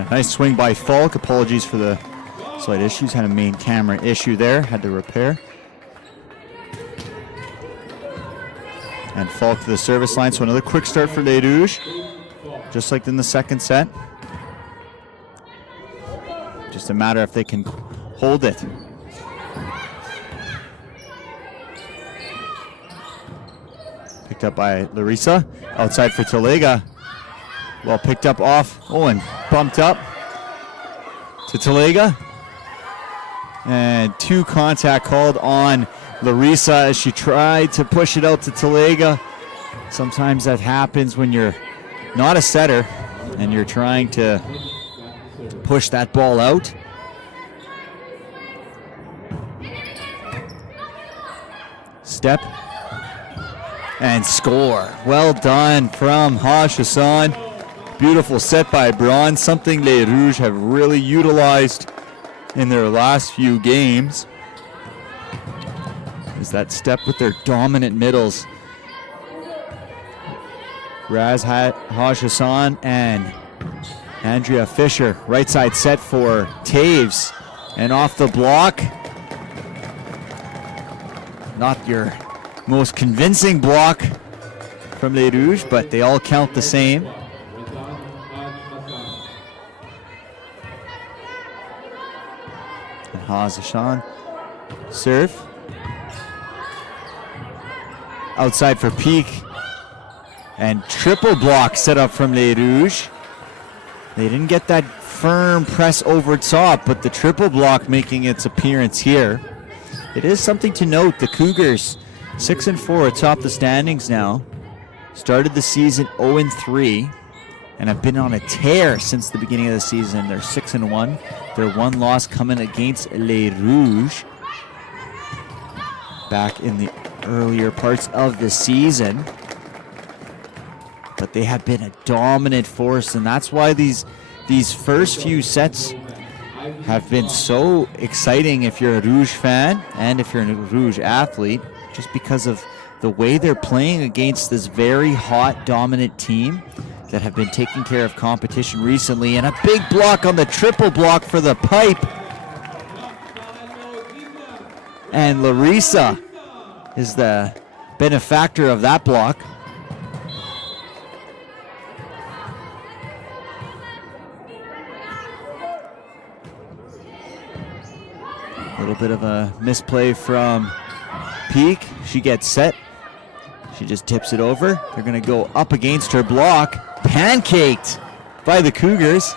Nice swing by Falk. Apologies for the slight issues. Had a main camera issue there. Had to repair. And Falk to the service line. So another quick start for Les Rouges. Just like in the second set. Just a matter if they can hold it. Picked up by Larissa. Outside for Talega. Well picked up off. Owen bumped up to Talega. And 2 contact called on Larissa as she tried to push it out to Talega. Sometimes that happens when you're not a setter and you're trying to push that ball out. Step and score. Well done from Hassan. Beautiful set by Braun, something Les Rouges have really utilized in their last few games. Is that step with their dominant middles. Raz Haj Hassan and Andrea Fisher. Right side set for Taves. And off the block. Not your most convincing block from Les Rouges, but they all count the same. And Haj Hassan serve. Outside for Peak. And triple block set up from Les Rouges. They didn't get that firm press over top, but the triple block making its appearance here. It is something to note, the Cougars 6-4 atop the standings now. Started the season 0-3 and have been on a tear since the beginning of the season. They're 6-1. Their one loss coming against Les Rouges back in the earlier parts of the season. But they have been a dominant force, and that's why these first few sets have been so exciting if you're a Rouge fan and if you're a Rouge athlete, just because of the way they're playing against this very hot, dominant team that have been taking care of competition recently. And a big block on the triple block for the pipe. And Larissa is the benefactor of that block. A little bit of a misplay from Peak. She gets set. She just tips it over. They're going to go up against her block. Pancaked by the Cougars.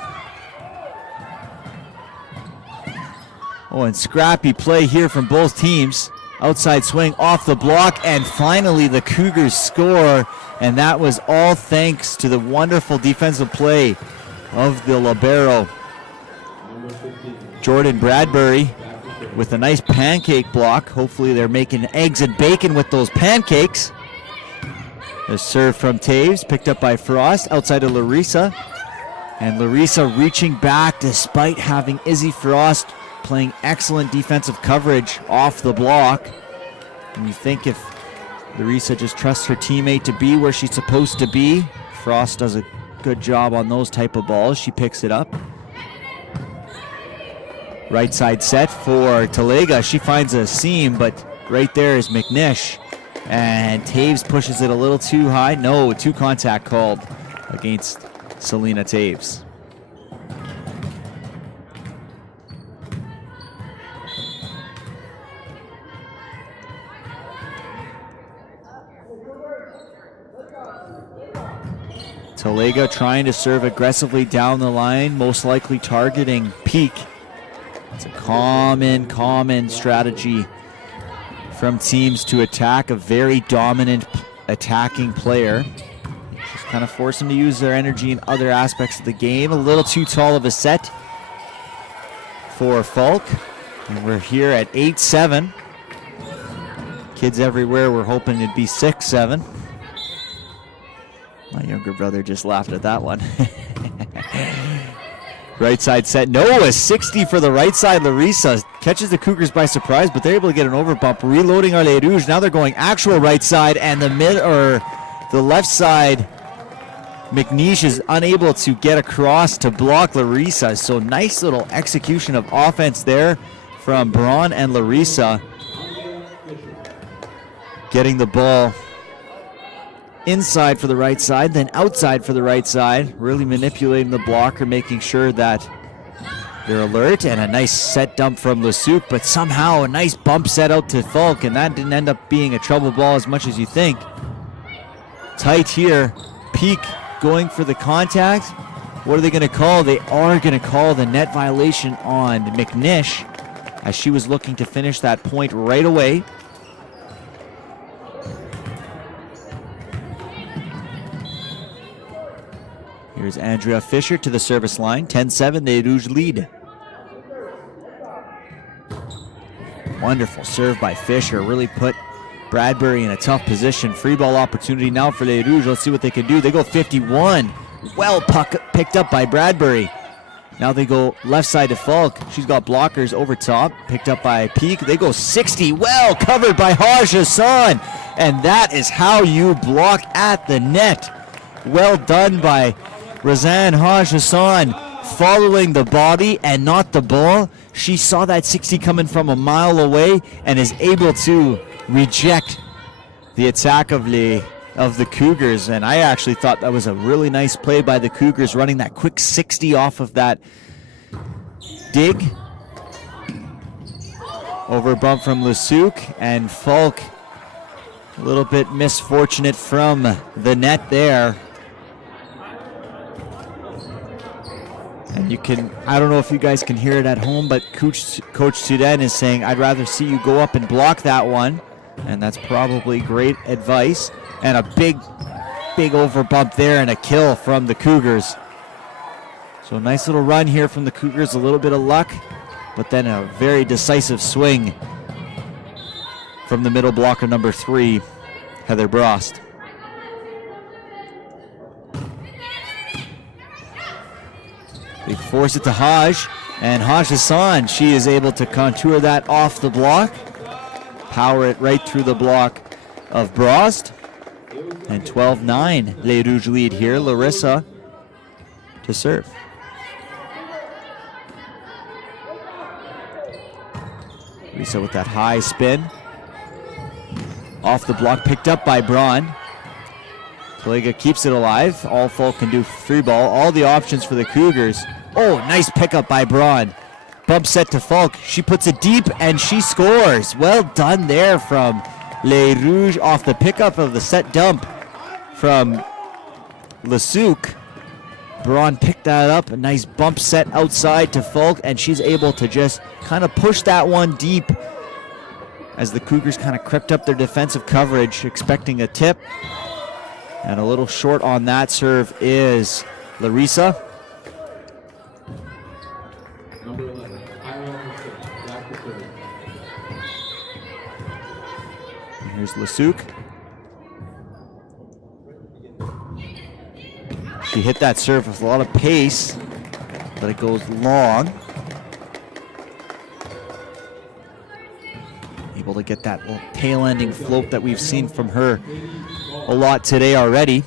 Oh, and scrappy play here from both teams. Outside swing off the block, and finally the Cougars score. And that was all thanks to the wonderful defensive play of the libero, Jordan Bradbury, with a nice pancake block. Hopefully they're making eggs and bacon with those pancakes. A serve from Taves, picked up by Frost, outside of Larissa. And Larissa reaching back despite having Izzy Frost playing excellent defensive coverage off the block. And you think if Larissa just trusts her teammate to be where she's supposed to be, Frost does a good job on those type of balls. She picks it up. Right side set for Talega. She finds a seam, but right there is McNish. And Taves pushes it a little too high. No, two contact called against Selena Taves. Talega trying to serve aggressively down the line, most likely targeting Peak. It's a common strategy from teams to attack a very dominant attacking player. Just kind of force them to use their energy in other aspects of the game. A little too tall of a set for Falk. And we're here at 8-7. Kids everywhere were hoping it'd be 6-7. My younger brother just laughed at that one. Right side set. Noah 60 for the right side. Larissa catches the Cougars by surprise, but they're able to get an overbump. Reloading our Les Rouges. Now they're going actual right side, and the left side. McNish is unable to get across to block Larissa. So nice little execution of offense there from Braun and Larissa. Getting the ball inside for the right side, then outside for the right side, really manipulating the blocker, making sure that they're alert, and a nice set dump from Lesup, but somehow a nice bump set out to Falk, and that didn't end up being a trouble ball as much as you think. Tight here. Peak going for the contact. What are they going to call? They are going to call the net violation on McNish, as she was looking to finish that point right away. Here's Andrea Fisher to the service line. 10-7, the Rouge lead. Wonderful serve by Fisher. Really put Bradbury in a tough position. Free ball opportunity now for Les Rouges. Let's see what they can do. They go 51. Well picked up by Bradbury. Now they go left side to Falk. She's got blockers over top. Picked up by Peak. They go 60. Well covered by Haj Hassan. And that is how you block at the net. Well done by Razan Haj-Hassan, following the body and not the ball. She saw that 60 coming from a mile away and is able to reject the attack of the Cougars. And I actually thought that was a really nice play by the Cougars, running that quick 60 off of that dig. Over bump from Lesuc, and Falk a little bit misfortunate from the net there. And you can, I don't know if you guys can hear it at home, but Coach Suden is saying, I'd rather see you go up and block that one. And that's probably great advice. And a big over bump there and a kill from the Cougars. So a nice little run here from the Cougars, a little bit of luck, but then a very decisive swing from the middle blocker number 3, Heather Brost. They force it to Haj, and Haj-Hassan, she is able to contour that off the block, power it right through the block of Brost, and 12-9, Les Rouges lead here. Larissa to serve. Larissa with that high spin. Off the block, picked up by Braun. Talega keeps it alive. All Falk can do free ball. All the options for the Cougars. Oh, nice pickup by Braun. Bump set to Falk. She puts it deep and she scores. Well done there from Les Rouges off the pickup of the set dump from Lesuc. Braun picked that up. A nice bump set outside to Falk, and she's able to just kind of push that one deep as the Cougars kind of crept up their defensive coverage, expecting a tip. And a little short on that serve is Larissa. Number 11, back to serve. And here's Lesuc. She hit that serve with a lot of pace, but it goes long. Able to get that little tail-ending float that we've seen from her a lot today already.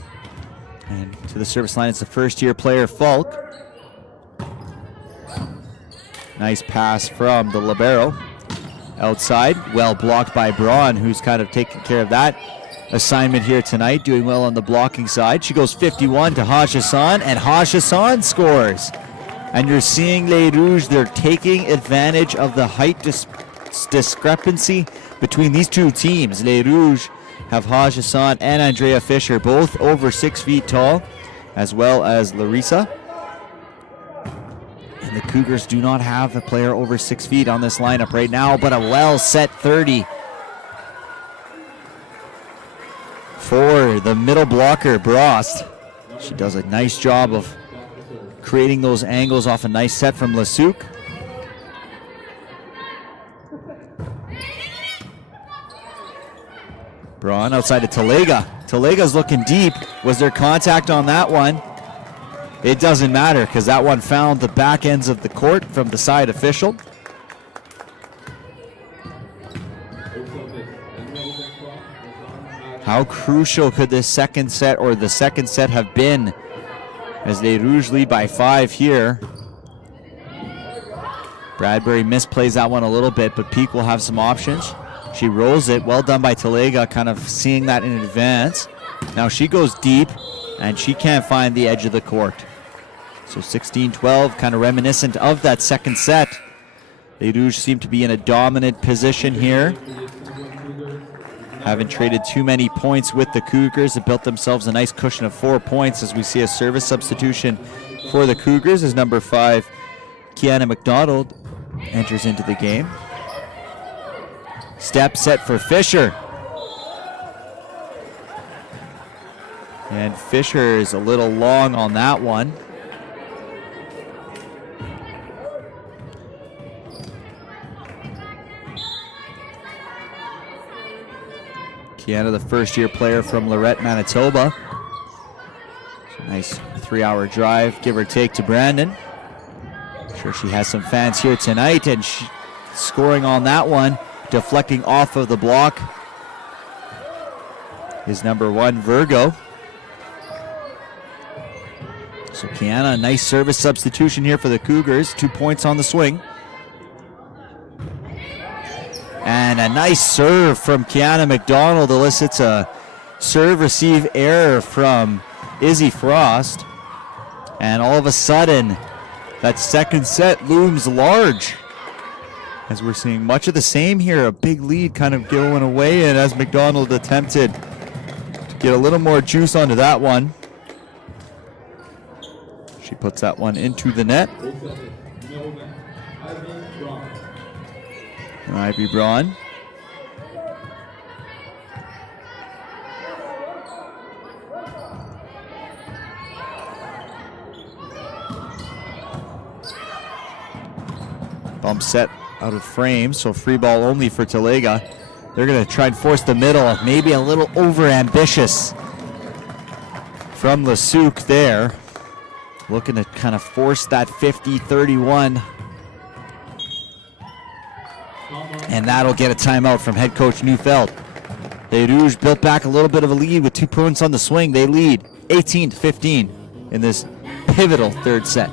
And to the service line, it's the first-year player, Falk. Nice pass from the libero. Outside, well blocked by Braun, who's kind of taking care of that assignment here tonight, doing well on the blocking side. She goes 51 to Haj-Hassan, and Haj-Hassan scores. And you're seeing Les Rouges, they're taking advantage of the height discrepancy between these two teams. Les Rouges have Haj-Hassan and Andrea Fisher, both over 6 feet tall, as well as Larissa. And the Cougars do not have a player over 6 feet on this lineup right now, but a well-set 30 for the middle blocker, Brost. She does a nice job of creating those angles off a nice set from Lesuc. Braun outside to Talega. Talega's looking deep. Was there contact on that one? It doesn't matter because that one found the back ends of the court from the side official. How crucial could this second set or the second set have been as Les Rouges lead by 5 here? Bradbury misplays that one a little bit, but Peak will have some options. She rolls it. Well done by Talega, kind of seeing that in advance. Now she goes deep, and she can't find the edge of the court. So 16-12, kind of reminiscent of that second set. Les Rouges seem to be in a dominant position here. Haven't traded too many points with the Cougars. They built themselves a nice cushion of 4 points as we see a service substitution for the Cougars as number 5, Kiana McDonald, enters into the game. Step set for Fisher. And Fisher is a little long on that one. Kiana, the first-year player from Lorette, Manitoba. So nice 3-hour drive, give or take, to Brandon. I'm sure she has some fans here tonight, and she scoring on that one, deflecting off of the block is number 1, Virgo. So Kiana, a nice service substitution here for the Cougars. 2 points on the swing. And a nice serve from Kiana McDonald elicits a serve-receive error from Izzy Frost. And all of a sudden, that second set looms large. As we're seeing much of the same here, a big lead kind of going away, and as McDonald attempted to get a little more juice onto that one. She puts that one into the net. And Ivy Braun. Bump set out of frame, so free ball only for Talega. They're going to try and force the middle, maybe a little over-ambitious from Lasuk there. Looking to kind of force that 50-31. And that'll get a timeout from head coach Neufeld. Les Rouges built back a little bit of a lead with 2 points on the swing. They lead 18-15 in this pivotal third set.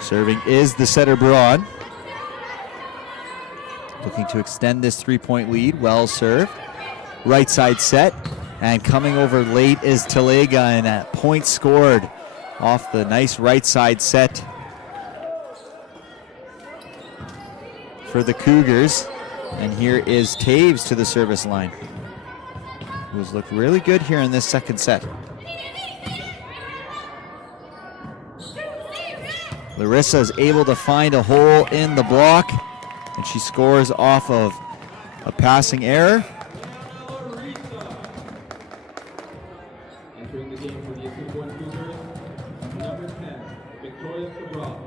Serving is the setter Braun. Looking to extend this 3-point lead. Well served. Right side set. And coming over late is Talega, and a point scored off the nice right side set for the Cougars. And here is Taves to the service line, who's looked really good here in this second set. Larissa is able to find a hole in the block, and she scores off of a passing error. Entering the game for the Assiniboine Cougars, number 10, Victoria Cabral.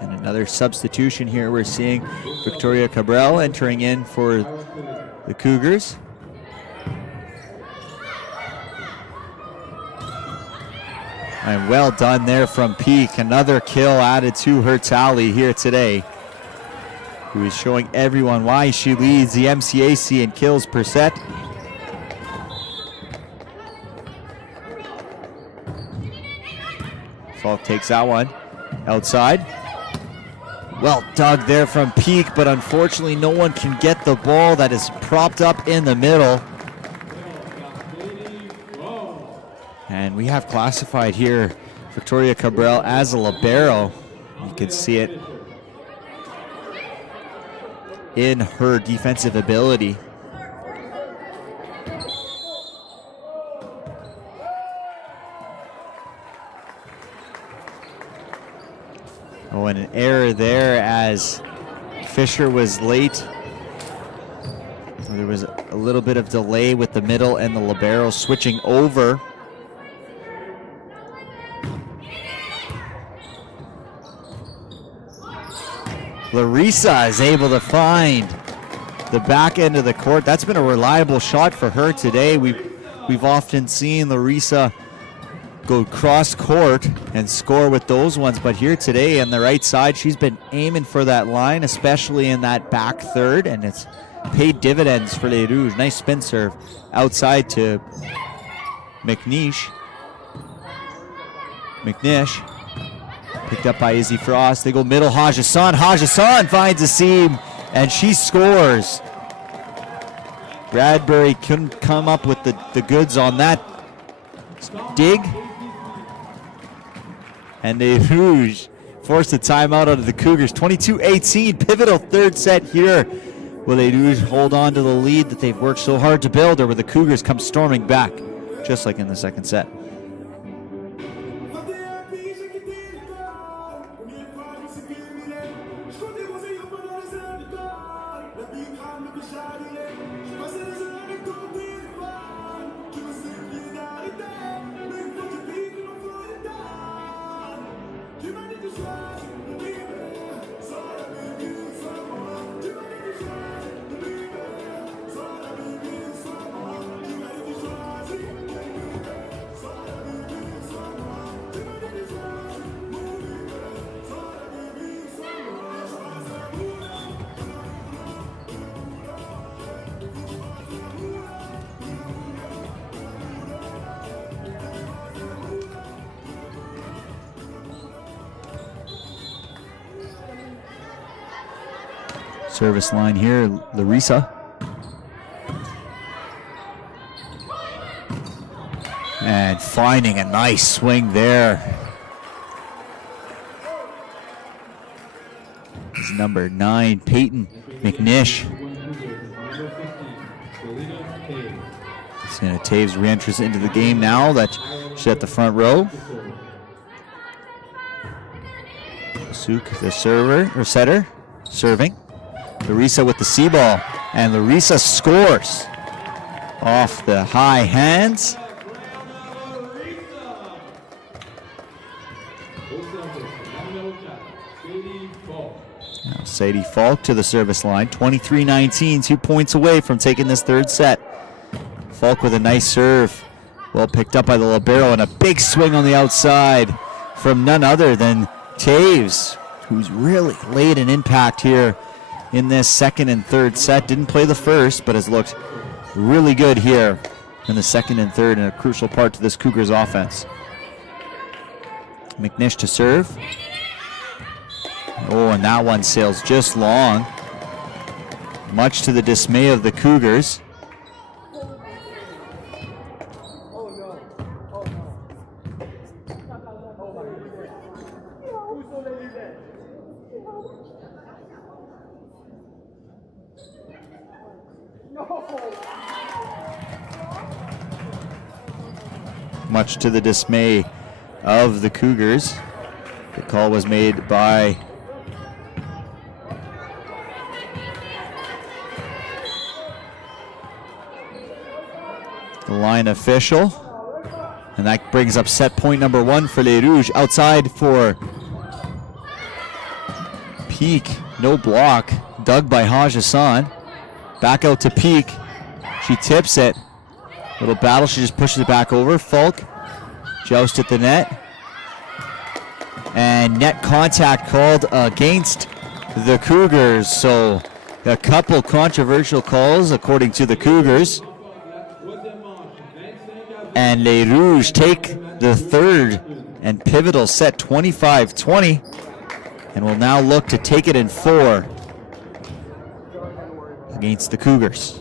And another substitution here. We're seeing Victoria Cabral entering in for the Cougars. And well done there from Peak. Another kill added to her tally here today, who is showing everyone why she leads the MCAC in kills per set. Falk takes that one outside. Well dug there from Peak, but unfortunately no one can get the ball that is propped up in the middle. And we have classified here Victoria Cabral as a libero. You can see it in her defensive ability. Oh, and an error there as Fisher was late. There was a little bit of delay with the middle and the libero switching over. Larissa is able to find the back end of the court. That's been a reliable shot for her today. We've often seen Larissa go cross court and score with those ones, but here today on the right side, she's been aiming for that line, especially in that back third, and it's paid dividends for Les Rouges. Nice spin serve outside to McNish. Picked up by Izzy Frost. They go middle, Haj Hassan. Haj Hassan finds a seam, and she scores. Bradbury couldn't come up with the goods on that dig. And the Rouges forced a timeout out of the Cougars. 22-18, pivotal third set here. Will the Rouges hold on to the lead that they've worked so hard to build, or will the Cougars come storming back, just like in the second set? Service line here, Larissa. And finding a nice swing there. It's number 9, Peyton McNish. Sienna Taves re-enters into the game now. That she's at the front row. Suk, the server, or setter, serving. Larissa with the C ball, and Larissa scores off the high hands. Now Sadie Falk to the service line, 23-19, 2 points away from taking this third set. Falk with a nice serve, well picked up by the libero, and a big swing on the outside from none other than Taves, who's really laid an impact here in this second and third set. Didn't play the first, but has looked really good here in the second and third, and a crucial part to this Cougars offense. McNish to serve. Oh, and that one sails just long, much to the dismay of the Cougars. Much to the dismay of the Cougars. The call was made by the line official, and that brings up set point number 1 for Les Rouges. Outside for Peak, no block, dug by Haj Hassan. Back out to Peak, she tips it. Little battle, she just pushes it back over. Falk, joust at the net. And net contact called against the Cougars. So a couple controversial calls according to the Cougars. And Les Rouges take the third and pivotal set 25-20. And will now look to take it in 4 against the Cougars.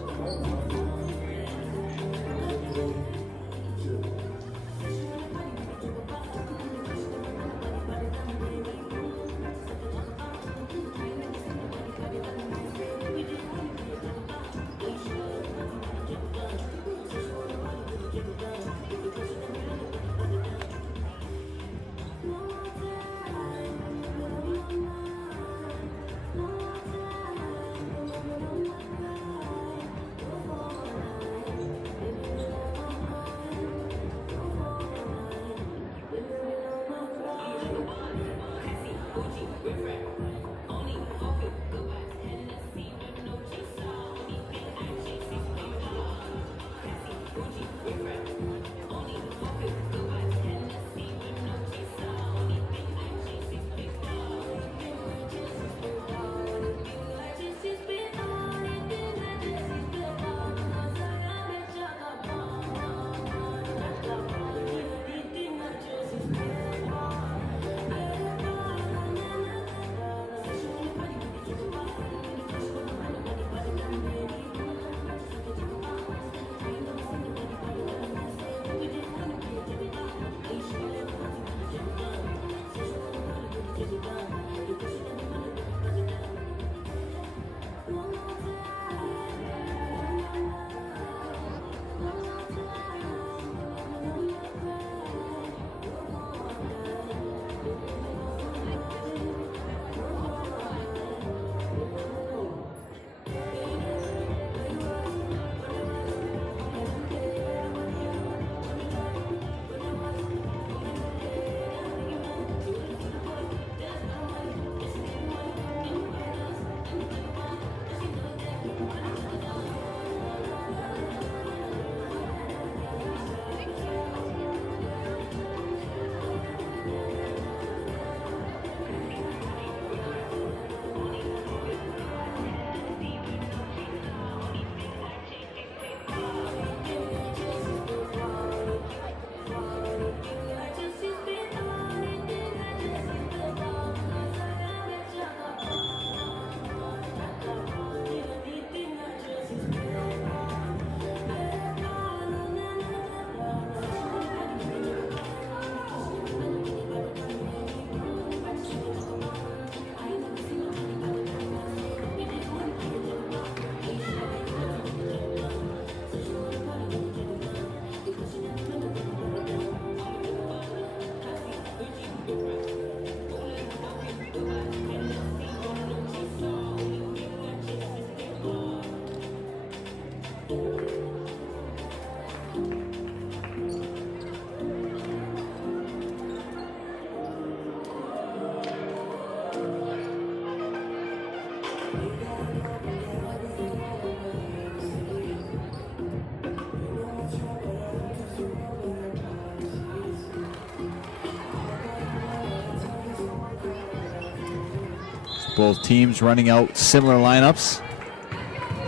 Both teams running out similar lineups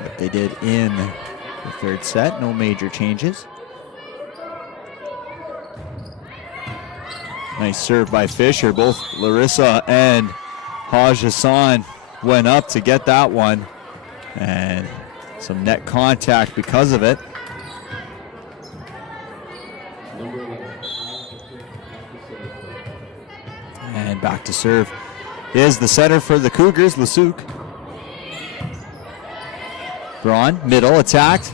that they did in the third set. No major changes. Nice serve by Fisher. Both Larissa and Haj Hassan went up to get that one. And some net contact because of it. And back to serve is the center for the Cougars, Lasuk. Braun, middle, attacked.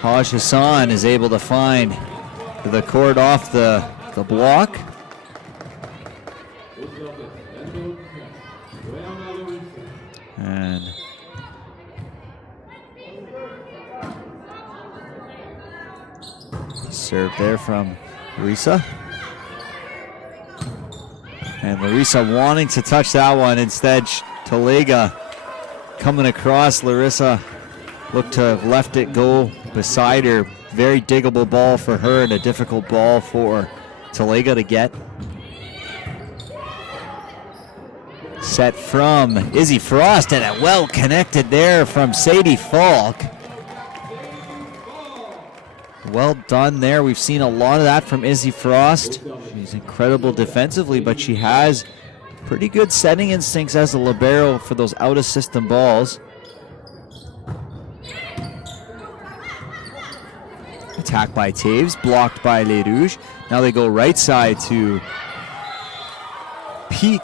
Haj Hassan is able to find the court off the block. And serve there from Larissa. And Larissa wanting to touch that one. Instead, Talega coming across. Larissa looked to have left it go beside her. Very diggable ball for her and a difficult ball for Talega to get. Set from Izzy Frost, and a well connected there from Sadie Falk. Well done there. We've seen a lot of that from Izzy Frost. She's incredible defensively, but she has pretty good setting instincts as a libero for those out-of-system balls. Attack by Taves, blocked by Les Rouges. Now they go right side to Peak.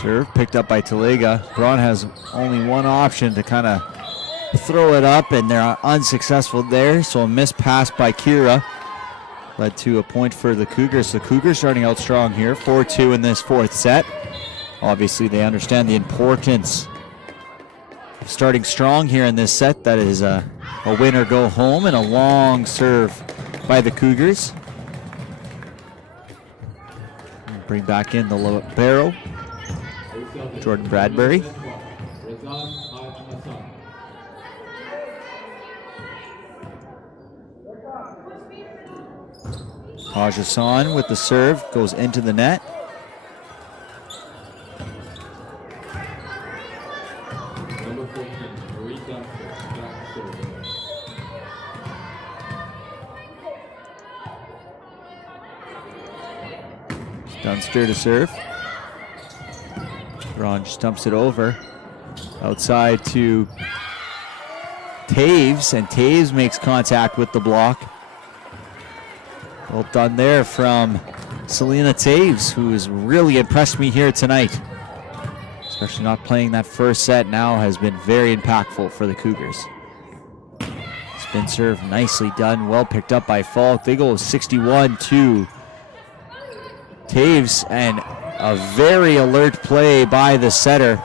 Serve picked up by Talega. Braun has only one option to kind of throw it up, and they're unsuccessful there. So a missed pass by Kira led to a point for the Cougars. The Cougars starting out strong here, 4-2 in this fourth set. Obviously, they understand the importance of starting strong here in this set. That is a win or go home, and a long serve by the Cougars. Bring back in the libero, Jordan Bradbury. Haj Hassan with the serve, goes into the net. Dunster to serve. Braun stumps it over. Outside to Taves, and Taves makes contact with the block. Well done there from Selena Taves, who has really impressed me here tonight. Especially not playing that first set now has been very impactful for the Cougars. Spin serve nicely done, well picked up by Falk. They go 61 to Taves, and a very alert play by the setter.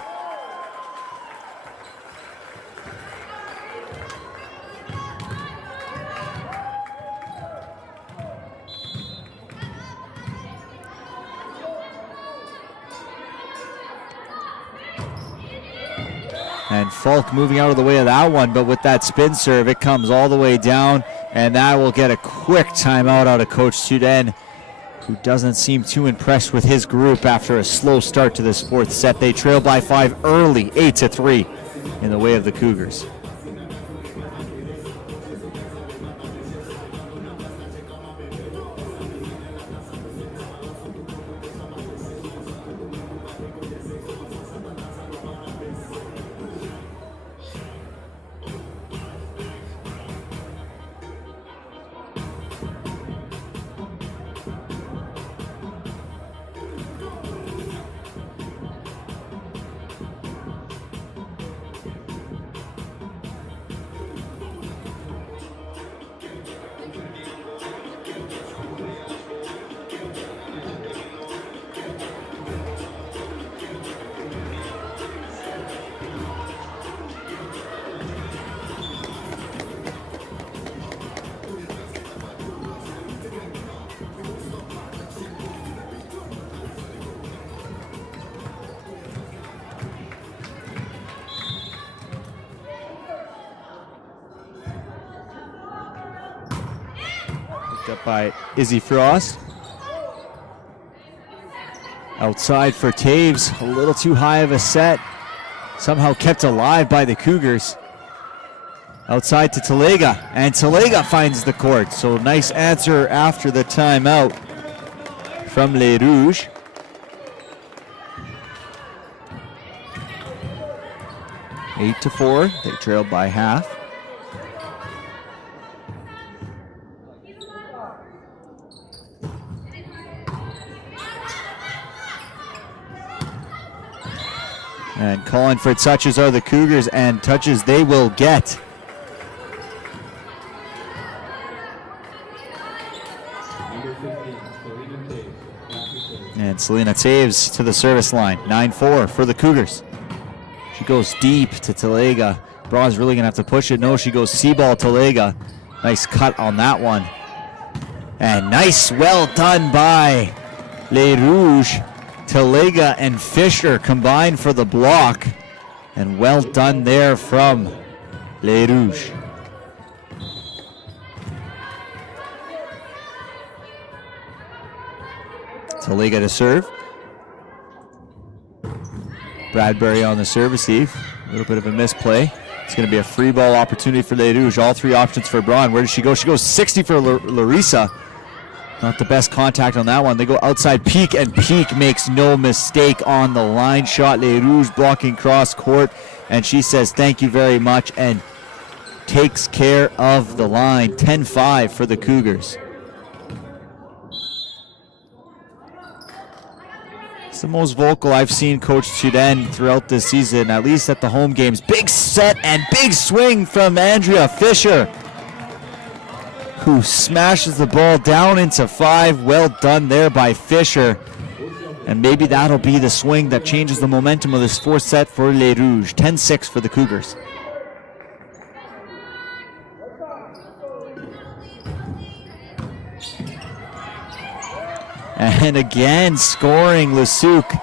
And Falk moving out of the way of that one, but with that spin serve, it comes all the way down, and that will get a quick timeout out of Coach Suden, who doesn't seem too impressed with his group after a slow start to this fourth set. They trail by 5 early, 8-3 in the way of the Cougars. Picked up by Izzy Frost. Outside for Taves, a little too high of a set. Somehow kept alive by the Cougars. Outside to Talega, and Talega finds the court. So nice answer after the timeout from Les Rouges. Eight to 4, they trailed by half. And calling for touches are the Cougars, and touches they will get. And Selena Taves to the service line. 9-4 for the Cougars. She goes deep to Talega. Braun's really going to have to push it. No, she goes C-ball Talega. Nice cut on that one. And nice, well done by Les Rouges. Talega and Fisher combined for the block. And well done there from Les Rouges. Talega to serve. Bradbury on the serve receive. A little bit of a misplay. It's going to be a free ball opportunity for Les Rouges. All three options for Braun. Where does she go? She goes 60 for Larissa. Not the best contact on that one. They go outside Peak, and Peak makes no mistake on the line shot. Les Rouges blocking cross court, and she says thank you very much and takes care of the line. 10-5 for the Cougars. It's the most vocal I've seen Coach Chuden throughout this season, at least at the home games. Big set and big swing from Andrea Fisher, who smashes the ball down into 5. Well done there by Fisher. And maybe that'll be the swing that changes the momentum of this fourth set for Les Rouges. 10-6 for the Cougars. And again, scoring Lesuc.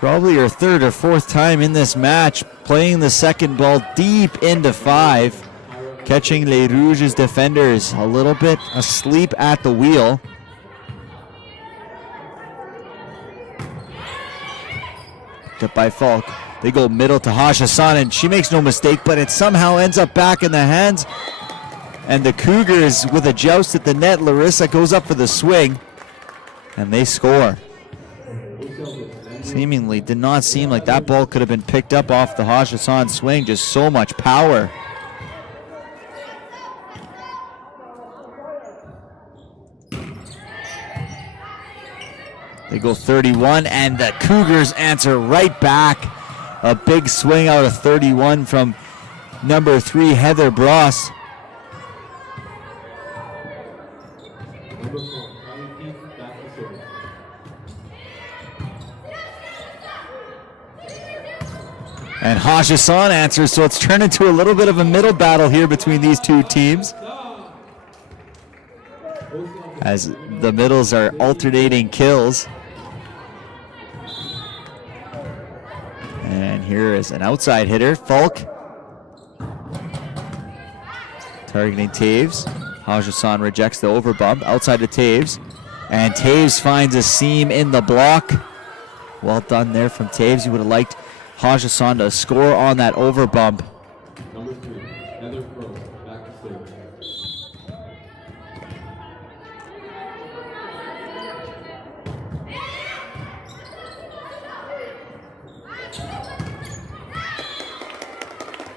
Probably her third or fourth time in this match, playing the second ball deep into 5. Catching Les Rouges' defenders a little bit asleep at the wheel. Picked up by Falk. They go middle to Hassan, and she makes no mistake, but it somehow ends up back in the hands. And the Cougars with a joust at the net. Larissa goes up for the swing, and they score. Seemingly did not seem like that ball could have been picked up off the Hassan swing. Just so much power. They go 31, and the Cougars answer right back. A big swing out of 31 from number 3, Heather Bross. And Hassan answers, so it's turned into a little bit of a middle battle here between these two teams, as the middles are alternating kills. And here is an outside hitter, Falk. Targeting Taves. Hassan rejects the overbump, outside to Taves. And Taves finds a seam in the block. Well done there from Taves. You would have liked Hassan to score on that overbump. Number 3, Heather Crowe, back to serve.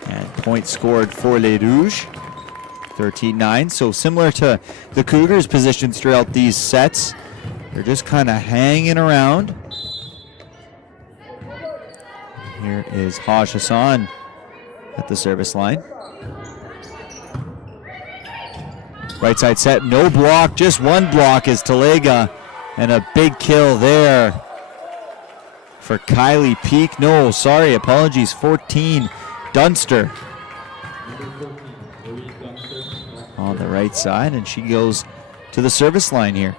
And point scored for Les Rouges. 13-9. So similar to the Cougars' positions throughout these sets. They're just kind of hanging around. Here is Hassan at the service line. Right side set, no block, just one block is Talega. And a big kill there for Kylie Peak. No, sorry, apologies, 14, Dunster. On the right side, and she goes to the service line here.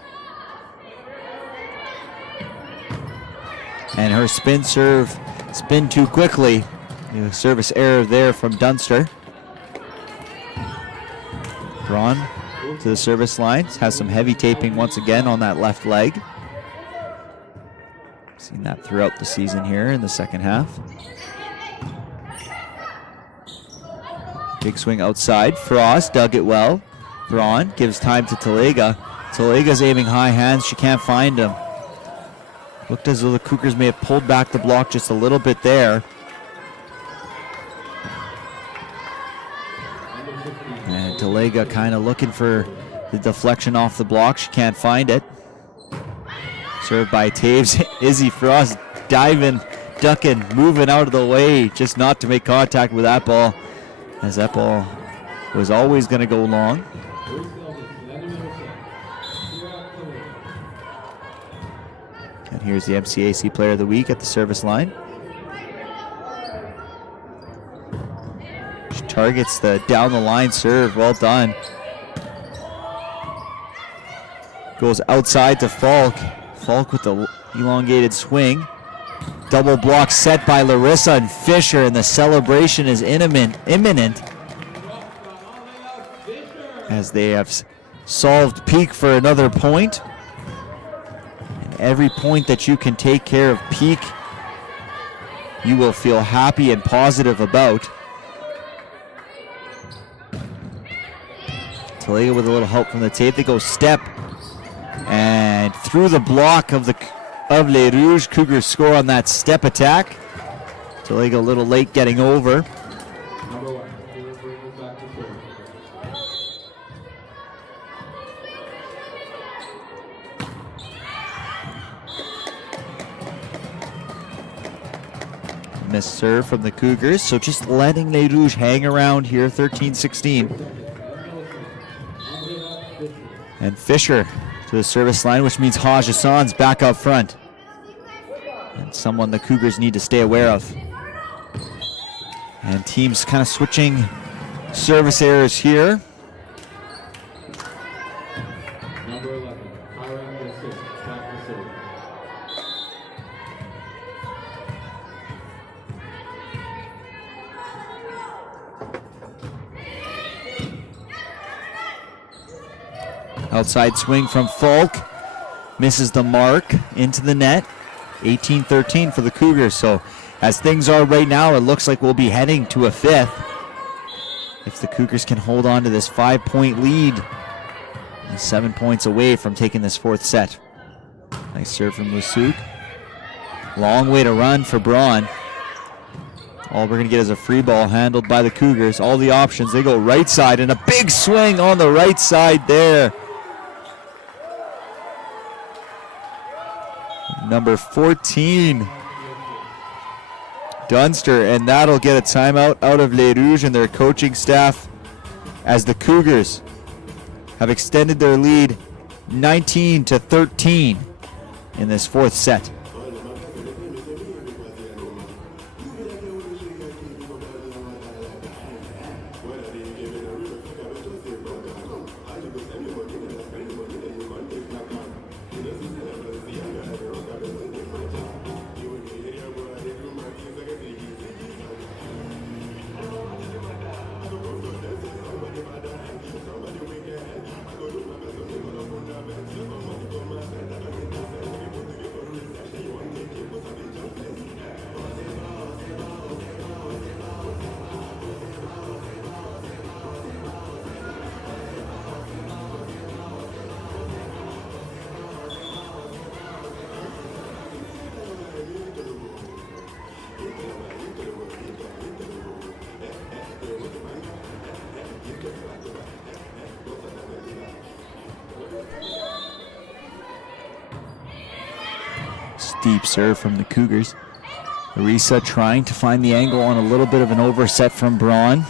And her spin serve, spin too quickly. The service error there from Dunster. Braun to the service line. Has some heavy taping once again on that left leg. Seen that throughout the season here in the second half. Big swing outside. Frost dug it well. Braun gives time to Talega. Talega's aiming high hands. She can't find him. Looked as though the Cougars may have pulled back the block just a little bit there. And Talega kind of looking for the deflection off the block. She can't find it. Served by Taves. Izzy Frost diving, ducking, moving out of the way just not to make contact with that ball, as that ball was always going to go long. And here's the MCAC Player of the Week at the service line. She targets the down the line serve. Well done. Goes outside to Falk. Falk with the elongated swing. Double block set by Larissa and Fisher, and the celebration is imminent as they have solved Peak for another point. And every point that you can take care of Peak, you will feel happy and positive about. Talega with a little help from the tape. They go step and through the block of Les Rouges. Cougars score on that step attack. Talega a little late getting over. Missed serve from the Cougars, so just letting Les Rouges hang around here, 13-16. And Fisher to the service line, which means Haj Hassan's back up front. And someone the Cougars need to stay aware of. And teams kind of switching service errors here. Number 11, Kyra assist, back to serve. Outside swing from Falk. Misses the mark into the net. 18-13 for the Cougars. So as things are right now, it looks like we'll be heading to a fifth. If the Cougars can hold on to this 5-point lead. And 7 points away from taking this fourth set. Nice serve from Lusuk. Long way to run for Braun. All we're going to get is a free ball handled by the Cougars. All the options, they go right side, and a big swing on the right side there. Number 14, Dunster, and that'll get a timeout out of Les Rouges and their coaching staff as the Cougars have extended their lead 19-13 in this fourth set. Deep serve from the Cougars. Arisa trying to find the angle on a little bit of an overset from Braun.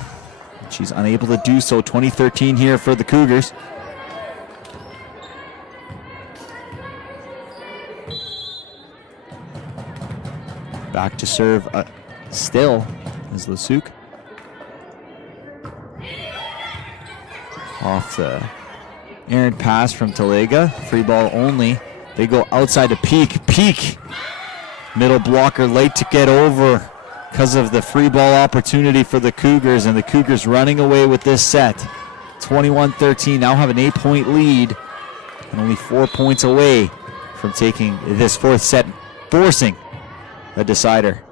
She's unable to do so. 20-13 here for the Cougars. Back to serve still is Lusuk. Off the errant pass from Talega. Free ball only. They go outside to Peak. Peak, middle blocker late to get over because of the free ball opportunity for the Cougars, and the Cougars running away with this set. 21-13, now have an 8-point lead and only 4 points away from taking this fourth set, forcing a decider.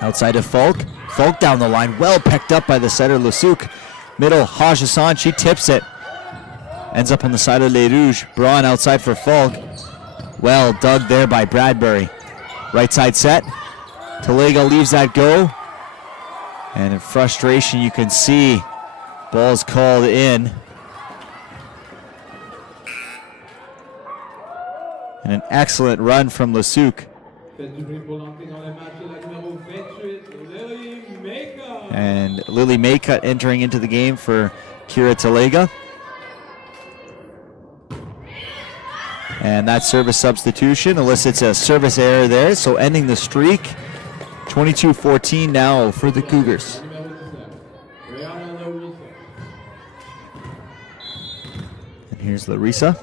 Outside of Falk. Falk down the line, well picked up by the setter, Lasuk. Middle, Haj Hassan, she tips it. Ends up on the side of Les Rouges. Braun outside for Falk. Well dug there by Bradbury. Right side set. Talega leaves that go. And in frustration, you can see ball's called in. And an excellent run from Lasuk. And Lily Maycutt entering into the game for Kira Talega. And that service substitution elicits a service error there, so ending the streak. 22-14 now for the Cougars. And here's Larissa.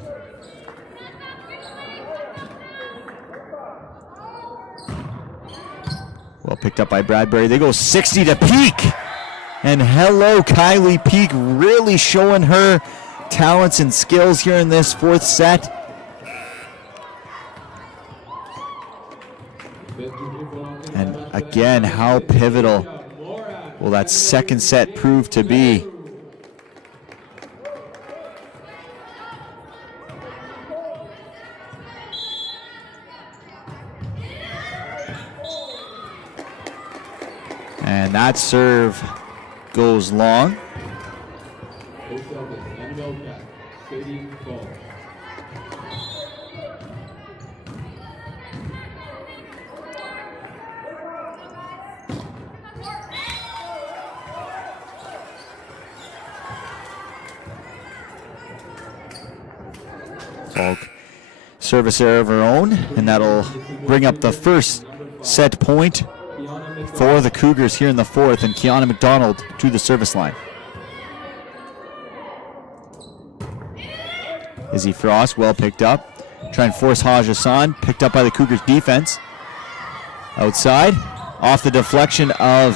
Well picked up by Bradbury. They go 60 to Peak. And hello, Kylie Peak, really showing her talents and skills here in this fourth set. And again, how pivotal will that second set prove to be? And that serve goes long. Falk, service error of her own, and that'll bring up the first set point for the Cougars here in the fourth, and Kiana McDonald to the service line. Izzy Frost, well picked up. Try and force Haj Hassan, picked up by the Cougars defense. Outside, off the deflection of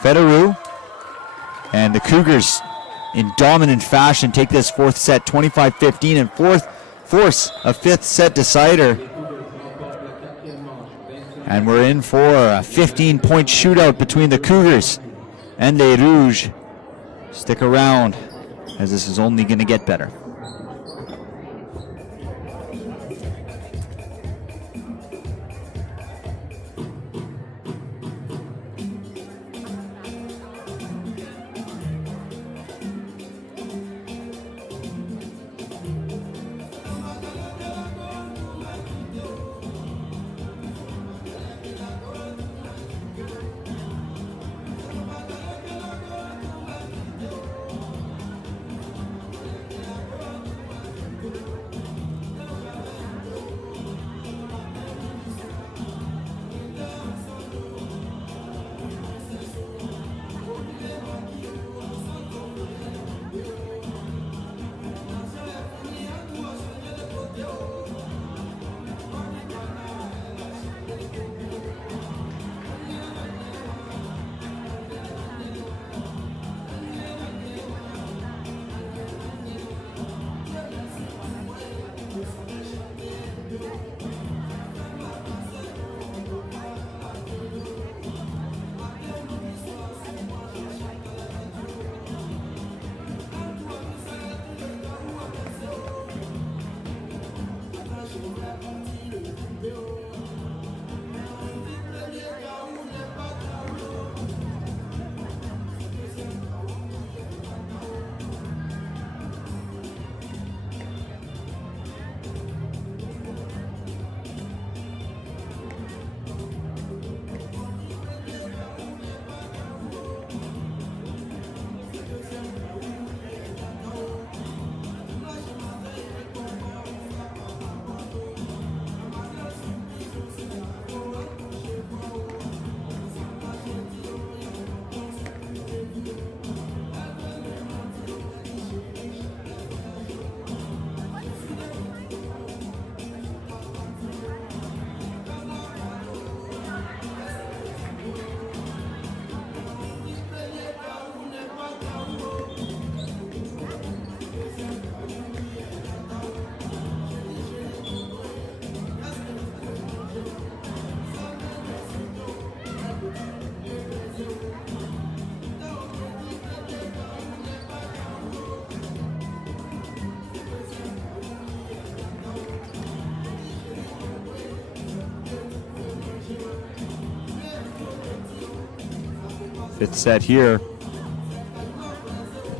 Federu. And the Cougars, in dominant fashion, take this fourth set 25-15 and force a fifth set decider. And we're in for a 15-point shootout between the Cougars and Les Rouges. Stick around, as this is only going to get better. Fifth set here.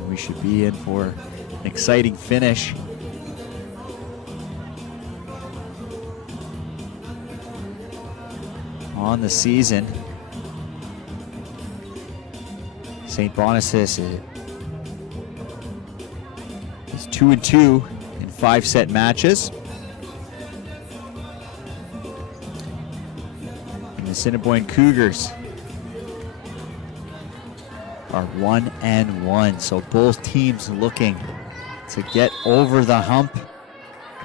We should be in for an exciting finish. On the season. St. Boniface is 2-2 in 5-set matches. And the Assiniboine Cougars are 1-1. So both teams looking to get over the hump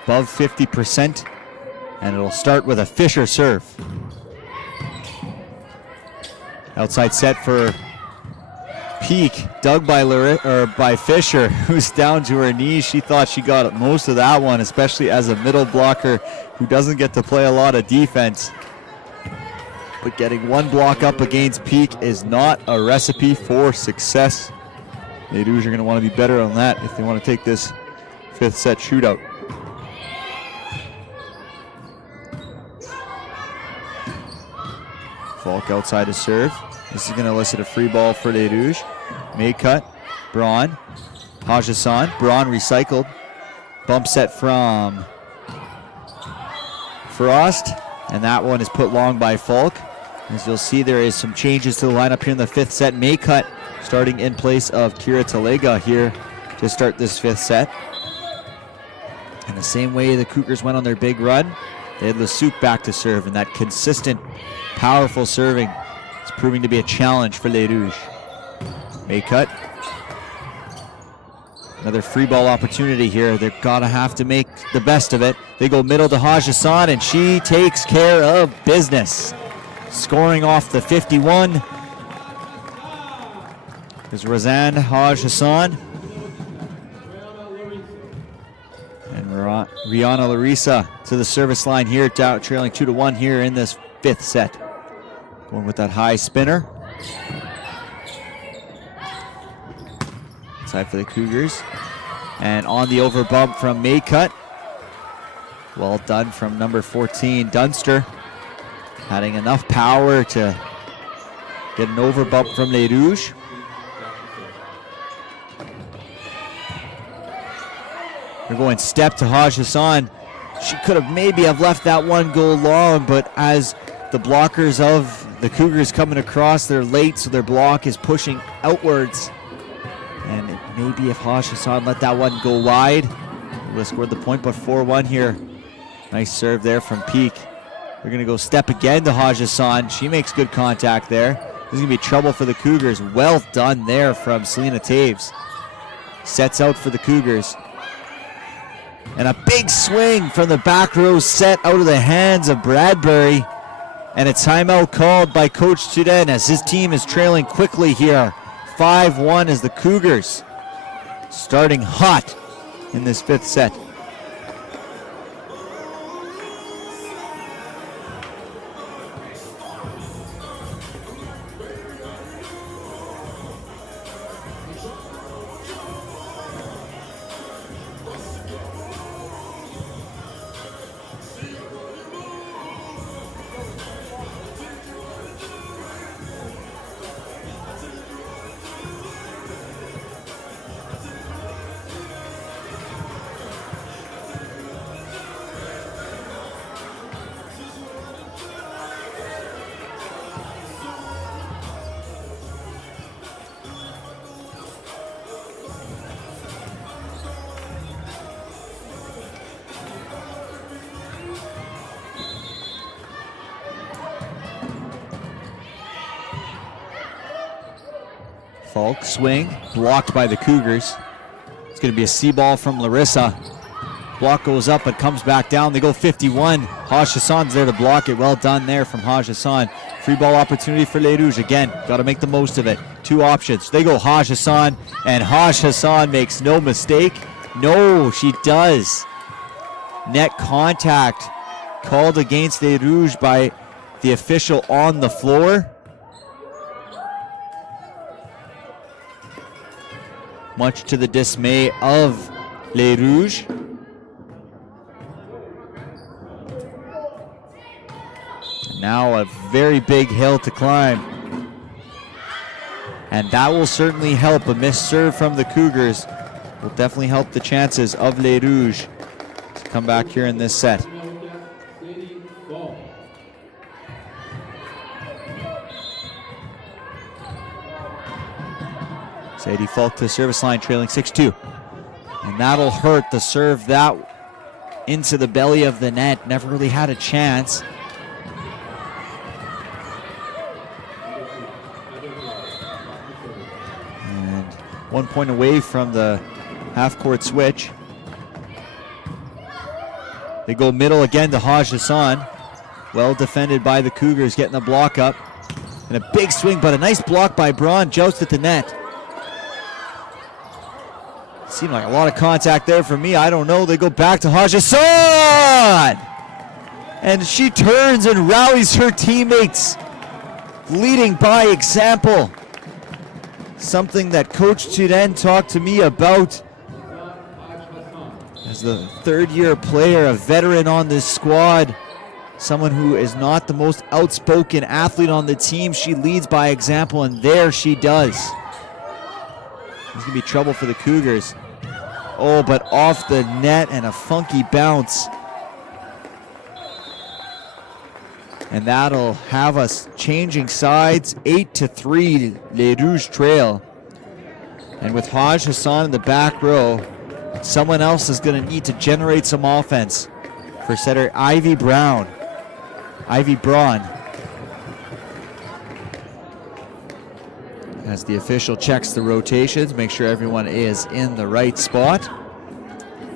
above 50%. And it'll start with a Fisher serve. Outside set for Peak, dug by Fisher, who's down to her knees. She thought she got most of that one, especially as a middle blocker who doesn't get to play a lot of defense. But getting one block up against Peak is not a recipe for success. The Rouges are going to want to be better on that if they want to take this 5th set shootout. Falk outside to serve. This is going to elicit a free ball for Les Rouges. May cut. Braun. Hajassan. Braun recycled. Bump set from Frost. And that one is put long by Falk. As you'll see, there is some changes to the lineup here in the 5th set. May cut starting in place of Kira Talega here to start this 5th set. And the same way the Cougars went on their big run, they had Lesuc back to serve, and that consistent, powerful serving is proving to be a challenge for Les Rouges. May cut. Another free ball opportunity here. They're gonna have to make the best of it. They go middle to Hajassan, and she takes care of business. Scoring off the 51 is Razan Hajassan. And Rihanna Larissa to the service line here, trailing 2-1 here in this 5th set. Going with that high spinner. Side for the Cougars. And on the over bump from Maycut. Well done from number 14, Dunster. Having enough power to get an over bump from Les Rouges. They're going step to Hajassan. She could have maybe have left that one go long, but as the blockers of the Cougars coming across, they're late, so their block is pushing outwards. And maybe if Hajassan let that one go wide, they would have scored the point, but 4-1 here. Nice serve there from Peak. They're going to go step again to Hajassan. She makes good contact there. This is going to be trouble for the Cougars. Well done there from Selena Taves. Sets out for the Cougars. And a big swing from the back row set out of the hands of Bradbury. And a timeout called by Coach Tuden as his team is trailing quickly here. 5-1 as the Cougars starting hot in this 5th set. Falk swing, blocked by the Cougars. It's going to be a C ball from Larissa. Block goes up but comes back down. They go 51. Hajassan's there to block it. Well done there from Hajassan. Free ball opportunity for Les Rouges. Again, got to make the most of it. Two options. They go Hajassan, and Hajassan makes no mistake. No, she does. Net contact called against Les Rouges by the official on the floor. Much to the dismay of Les Rouges. Now a very big hill to climb. And that will certainly help. A missed serve from the Cougars will definitely help the chances of Les Rouges to come back here in this set. Sadie Falk to the service line, trailing 6-2. And that'll hurt. The serve that into the belly of the net. Never really had a chance. And 1 point away from the half-court switch. They go middle again to Haj Hassan. Well defended by the Cougars, getting the block up. And a big swing, but a nice block by Braun. Joust at the net. Seemed like a lot of contact there for me. I don't know. They go back to Haj Hassan! And she turns and rallies her teammates, leading by example. Something that Coach Turen talked to me about as the third-year player, a veteran on this squad, someone who is not the most outspoken athlete on the team. She leads by example, and there she does. There's going to be trouble for the Cougars. Oh, but off the net and a funky bounce. And that'll have us changing sides. 8-3, Les Rouges trail. And with Haj Hassan in the back row, someone else is going to need to generate some offense for setter Ivy Braun. As the official checks the rotations, make sure everyone is in the right spot.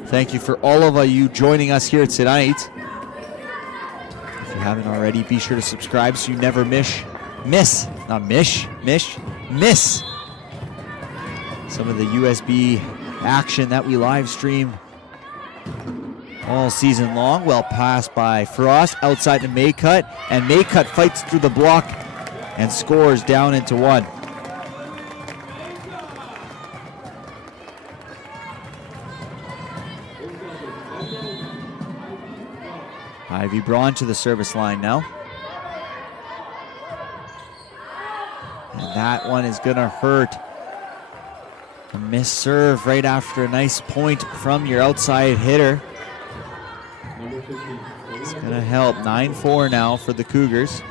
Thank you for all of you joining us here tonight. If you haven't already, be sure to subscribe so you never miss some of the USB action that we live stream all season long. Well passed by Frost outside to Maycut, and Maycut fights through the block and scores down into one. Ivy Braun to the service line now. And that one is going to hurt. A missed serve right after a nice point from your outside hitter. It's going to help. 9-4 now for the Cougars.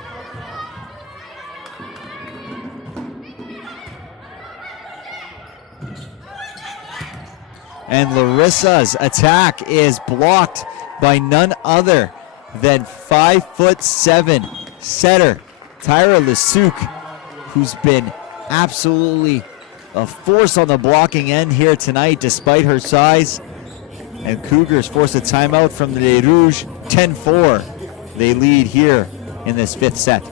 And Larissa's attack is blocked by none other than 5'7" setter Tyra Lasuk, who's been absolutely a force on the blocking end here tonight despite her size. And Cougars force a timeout from the Les Rouges. 10-4 they lead here in this fifth set.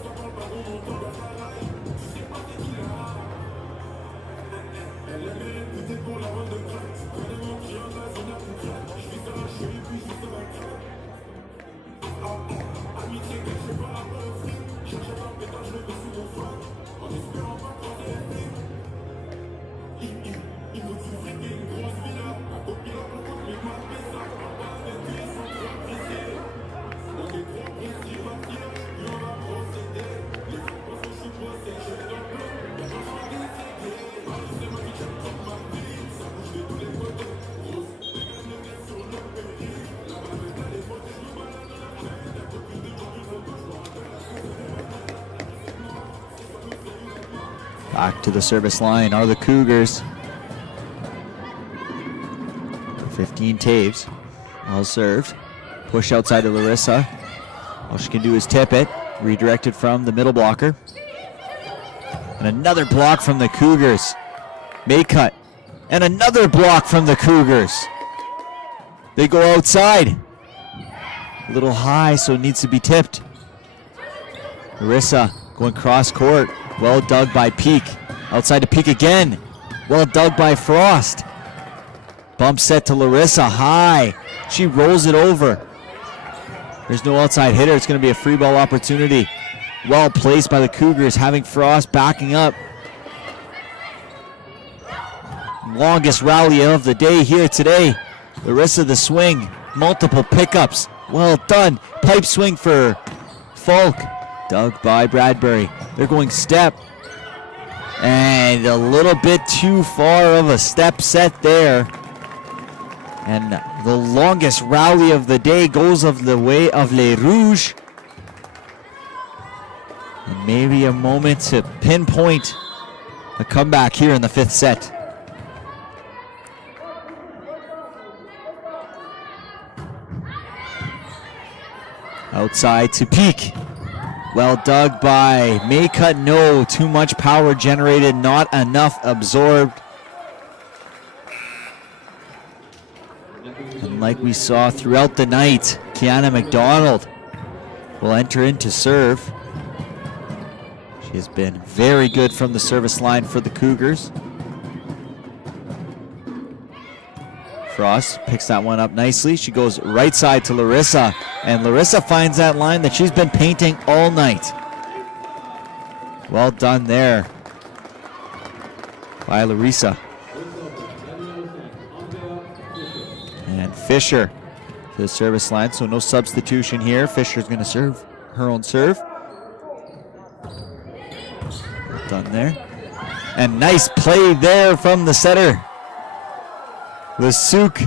Back to the service line are the Cougars. 15 Taves. Well served. Push outside to Larissa. All she can do is tip it. Redirected from the middle blocker. And another block from the Cougars. Maycut. And another block from the Cougars. They go outside. A little high, so it needs to be tipped. Larissa going cross court. Well dug by Peak. Outside to Peak again. Well dug by Frost. Bump set to Larissa. High. She rolls it over. There's no outside hitter. It's going to be a free ball opportunity. Well placed by the Cougars, having Frost backing up. Longest rally of the day here today. Larissa the swing. Multiple pickups. Well done. Pipe swing for Falk. Dug by Bradbury. They're going step. And a little bit too far of a step set there. And the longest rally of the day goes of the way of Les Rouges. And maybe a moment to pinpoint a comeback here in the 5th set. Outside to Peak. Well dug by Maycut. No, too much power generated, not enough absorbed. And like we saw throughout the night, Kiana McDonald will enter into serve. She has been very good from the service line for the Cougars. Frost picks that one up nicely. She goes right side to Larissa, and Larissa finds that line that she's been painting all night. Well done there by Larissa. And Fisher to the service line, so no substitution here. Fisher's going to serve her own serve. Well done there. And nice play there from the setter. Lesuc,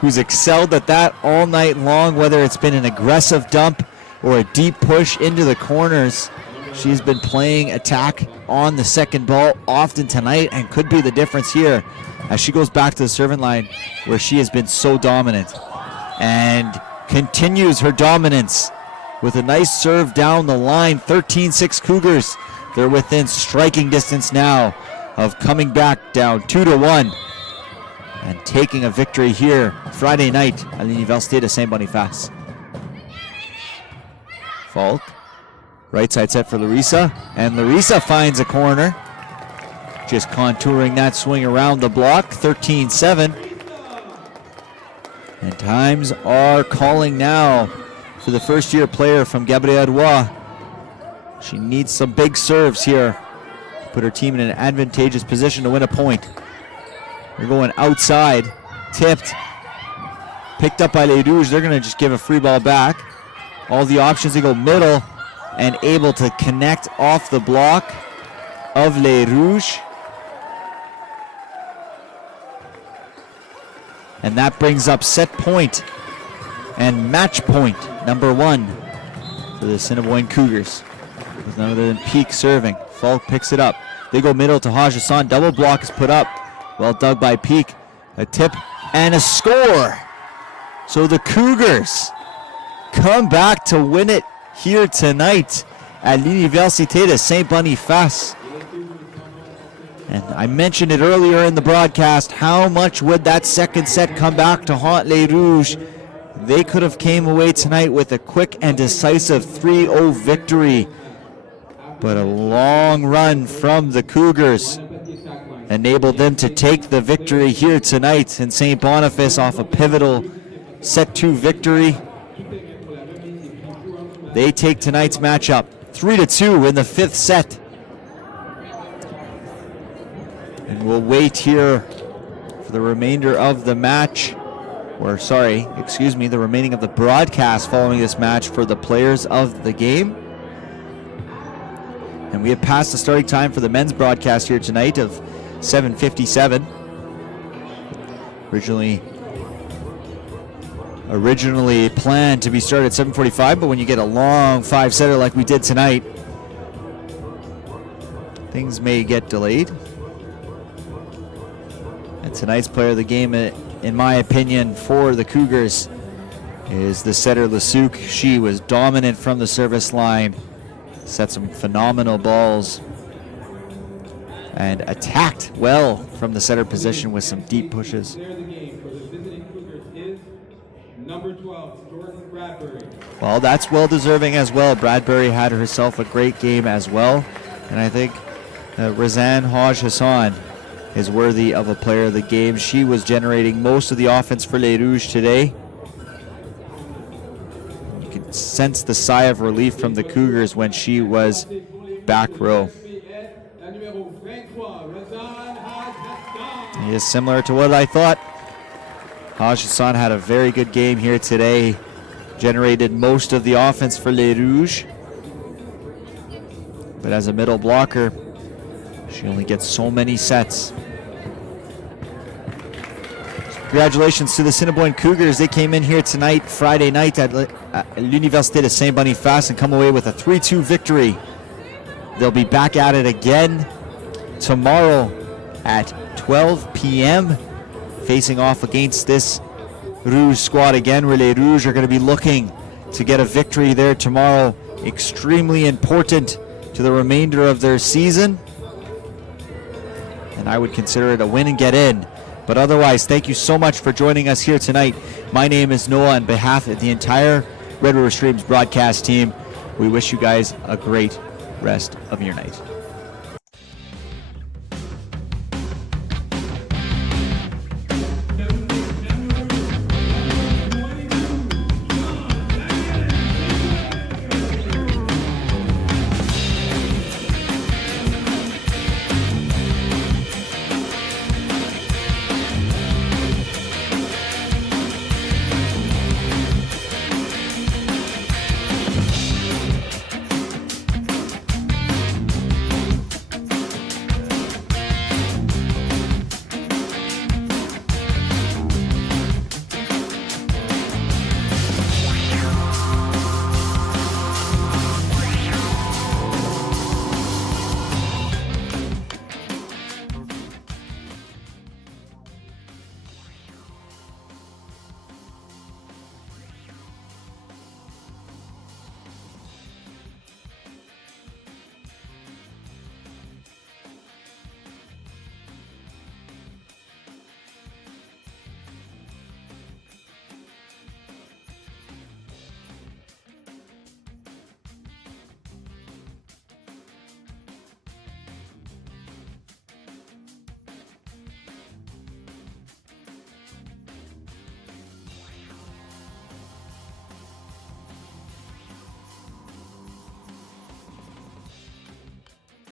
who's excelled at that all night long, whether it's been an aggressive dump or a deep push into the corners. She's been playing attack on the second ball often tonight and could be the difference here as she goes back to the serving line where she has been so dominant. And continues her dominance with a nice serve down the line. 13-6 Cougars. They're within striking distance now of coming back down 2-1. And taking a victory here Friday night at Université de Saint-Boniface. Falk, right side set for Larissa, and Larissa finds a corner. Just contouring that swing around the block, 13-7. And times are calling now for the first-year player from Gabrielle Roy. She needs some big serves here to put her team in an advantageous position to win a point. They're going outside, tipped, picked up by Les Rouges. They're going to just give a free ball back. All the options, they go middle and able to connect off the block of Les Rouges. And that brings up set point and match point number 1 for the Assiniboine Cougars. With none other than Peak serving. Falk picks it up. They go middle to Haj Hassan. Double block is put up. Well dug by Peak. A tip and a score. So the Cougars come back to win it here tonight at Université de Saint-Boniface. And I mentioned it earlier in the broadcast, how much would that second set come back to haunt Les Rouges? They could have came away tonight with a quick and decisive 3-0 victory. But a long run from the Cougars enabled them to take the victory here tonight in St. Boniface off a pivotal set 2 victory. They take tonight's matchup 3-2 in the 5th set. And we'll wait here for the remainder of the match, the remaining of the broadcast following this match for the players of the game. And we have passed the starting time for the men's broadcast here tonight of 7:57. Originally planned to be started at 7:45, but when you get a long 5-setter like we did tonight, things may get delayed. And tonight's player of the game, in my opinion, for the Cougars is the setter Lesuc. She was dominant from the service line, set some phenomenal balls, and attacked well from the setter position with some deep pushes. Well, that's well deserving as well. Bradbury had herself a great game as well, and I think Razan Haj Hassan is worthy of a player of the game. She was generating most of the offense for Les Rouges today. You can sense the sigh of relief from the Cougars when she was back row. He is similar to what I thought. Haj Hassan had a very good game here today. Generated most of the offense for Les Rouges. But as a middle blocker, She only gets so many sets. Congratulations to the Assiniboine Cougars. They came in here tonight, Friday night at Université de Saint-Boniface and come away with a 3-2 victory. They'll be back at it again tomorrow at 12 p.m. facing off against this Rouge squad again, where les Rouges are going to be looking to get a victory there tomorrow. Extremely important to the remainder of their season. And I would consider it a win and get in. But otherwise, thank you so much for joining us here tonight. My name is Noah. On behalf of the entire Red River Streams broadcast team, we wish you guys a great rest of your night.